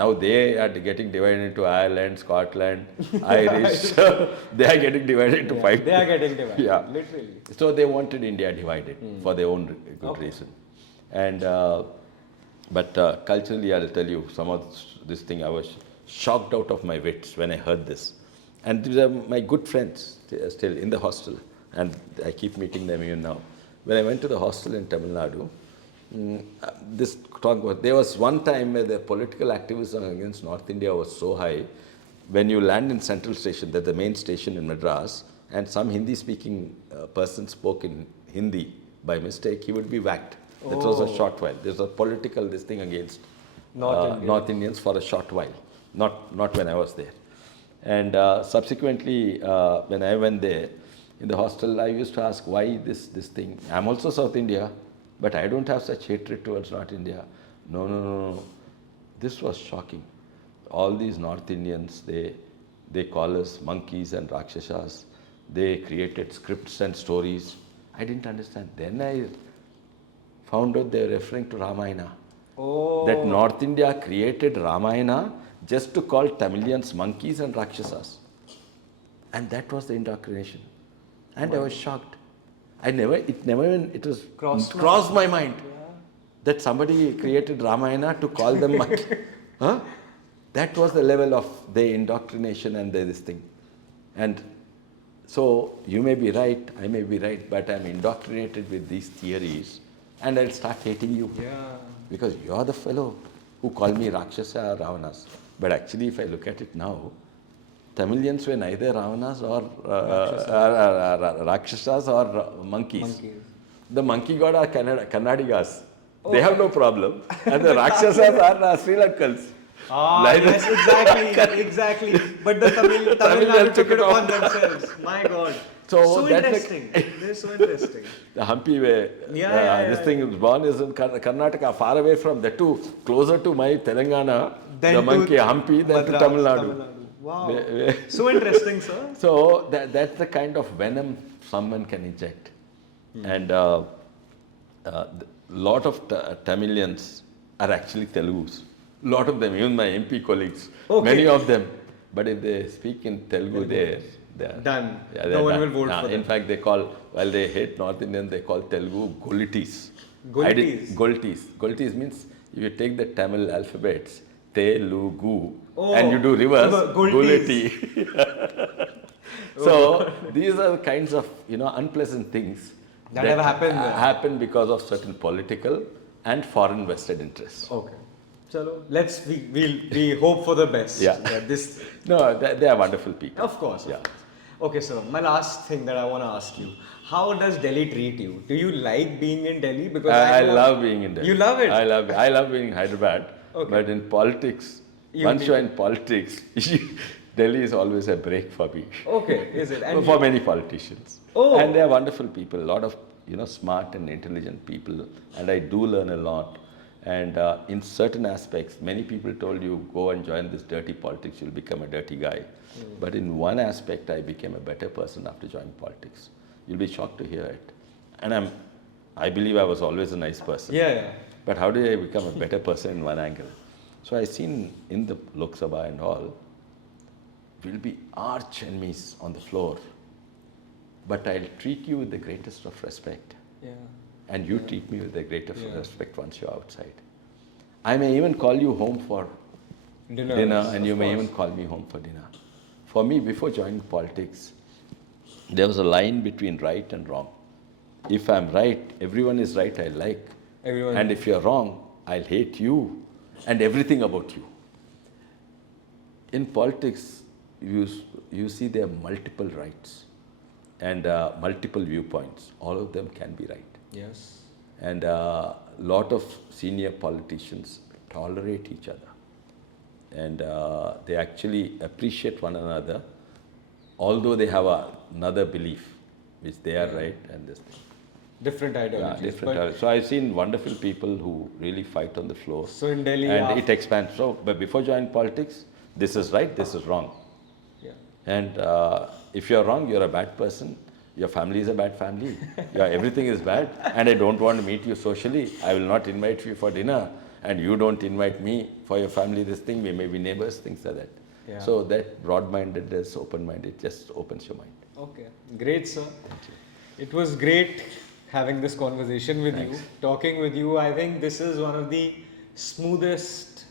Now they are getting divided into Ireland, Scotland, Irish. They are getting divided into 5. They are getting divided. Yeah. Literally. So they wanted India divided for their own good reason. And but culturally, I'll tell you some of this thing. I was shocked out of my wits when I heard this. And these are my good friends still in the hostel, and I keep meeting them even now. When I went to the hostel in Tamil Nadu, this talk was, there was one time where the political activism against North India was so high. When you land in Central Station, that's the main station in Madras, and some Hindi-speaking person spoke in Hindi by mistake, he would be whacked. That was a short while. There's a political this thing against North Indians for a short while. Not when I was there. And subsequently, when I went there, in the hostel, I used to ask, why this thing? I'm also South India, but I don't have such hatred towards North India. No. This was shocking. All these North Indians, they call us monkeys and rakshasas. They created scripts and stories. I didn't understand. Then I found out they were referring to Ramayana. Oh. That North India created Ramayana just to call Tamilians monkeys and rakshasas. And that was the indoctrination. And I was shocked. It never even crossed my mind that somebody created Ramayana to call them monkey. Huh? That was the level of the indoctrination and this thing. And so you may be right, I may be right, but I'm indoctrinated with these theories and I'll start hating you. Yeah. Because you're the fellow who called me Rakshasa or Ravanas. But actually, if I look at it now, Tamilians were neither Ravanas or Rakshasas or monkeys. The monkey god are Kannadigas. They have no problem. And the Rakshasas are Sri Lankans. Yes, exactly. But the Tamil Nadu took it upon themselves. My God. So interesting. This is so interesting. The Hampi where this thing is born is in Karnataka, far away from the two, closer to my Telangana, the monkey Hampi, than to Tamil Nadu. Wow. So interesting, sir. So that's the kind of venom someone can inject. And lot of Tamilians are actually Telugus. Lot of them, even my MP colleagues, many of them. But if they speak in Telugu, they're done. Yeah, No one done. will vote for them. In fact, they call, while they hate North Indians, they call Telugu Golitis. Golitis? Golitis means if you take the Tamil alphabets, Telugu, and you do reverse, Goliti. So these are the kinds of unpleasant things that have happened. Happen because of certain political and foreign vested interests. Okay. Chalo, we hope for the best. Yeah. That this. No, they are wonderful people. Of course. Yeah. Okay, sir. My last thing that I want to ask you: how does Delhi treat you? Do you like being in Delhi? Because I know- love being in Delhi. You love it. I love being in Hyderabad. Okay. But in politics, You once need you're to- in politics, Delhi is always a break for me. Okay, is it? And For many politicians. Oh. And they are wonderful people, a lot of smart and intelligent people, and I do learn a lot. And in certain aspects, many people told you, go and join this dirty politics, you'll become a dirty guy. But in one aspect, I became a better person after joining politics. You'll be shocked to hear it. And I believe I was always a nice person. yeah. But how did I become a better person in one angle? So I seen in the Lok Sabha and all, we'll be arch enemies on the floor, but I'll treat you with the greatest of respect. Yeah. And you treat me with the greatest Yeah. respect once you're outside. I may even call you home for dinner and you may even call me home for dinner. For me, before joining politics, there was a line between right and wrong. If I'm right, everyone is right, I like. Everyone. And if you're wrong, I'll hate you and everything about you. In politics, you see there are multiple rights and multiple viewpoints. All of them can be right. Yes. And a lot of senior politicians tolerate each other. And they actually appreciate one another, although they have another belief, which they are right and this thing. Different Yeah, ideologies. different. but- So I've seen wonderful people who really fight on the floor. So in Delhi, And it expands. So, but before joining politics, this is right, this is wrong. yeah. And if you're wrong, you're a bad person. Your family is a bad family. Everything is bad. And I don't want to meet you socially. I will not invite you for dinner. And you don't invite me for your family, this thing. We may be neighbors, things like that. Yeah. So that broad-mindedness, open-minded, just opens your mind. Okay, great, sir. It was great having this conversation with you, talking with you. I think this is one of the smoothest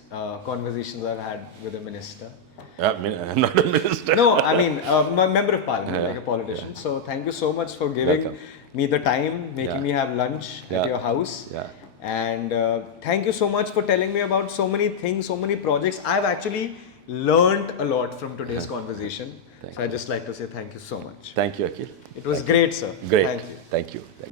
conversations I've had with a minister. I mean, I'm not a minister. No, I mean, a member of parliament, like a politician. So thank you so much for giving Welcome. me the time, making Yeah. me have lunch Yeah. at your house. Yeah. And thank you so much for telling me about so many things, so many projects. I've actually learned a lot from today's conversation. Thank So I'd just like to say thank you so much. Thank you, Akhil. It was great, sir. Great. Thank you. Thank you. Thank you.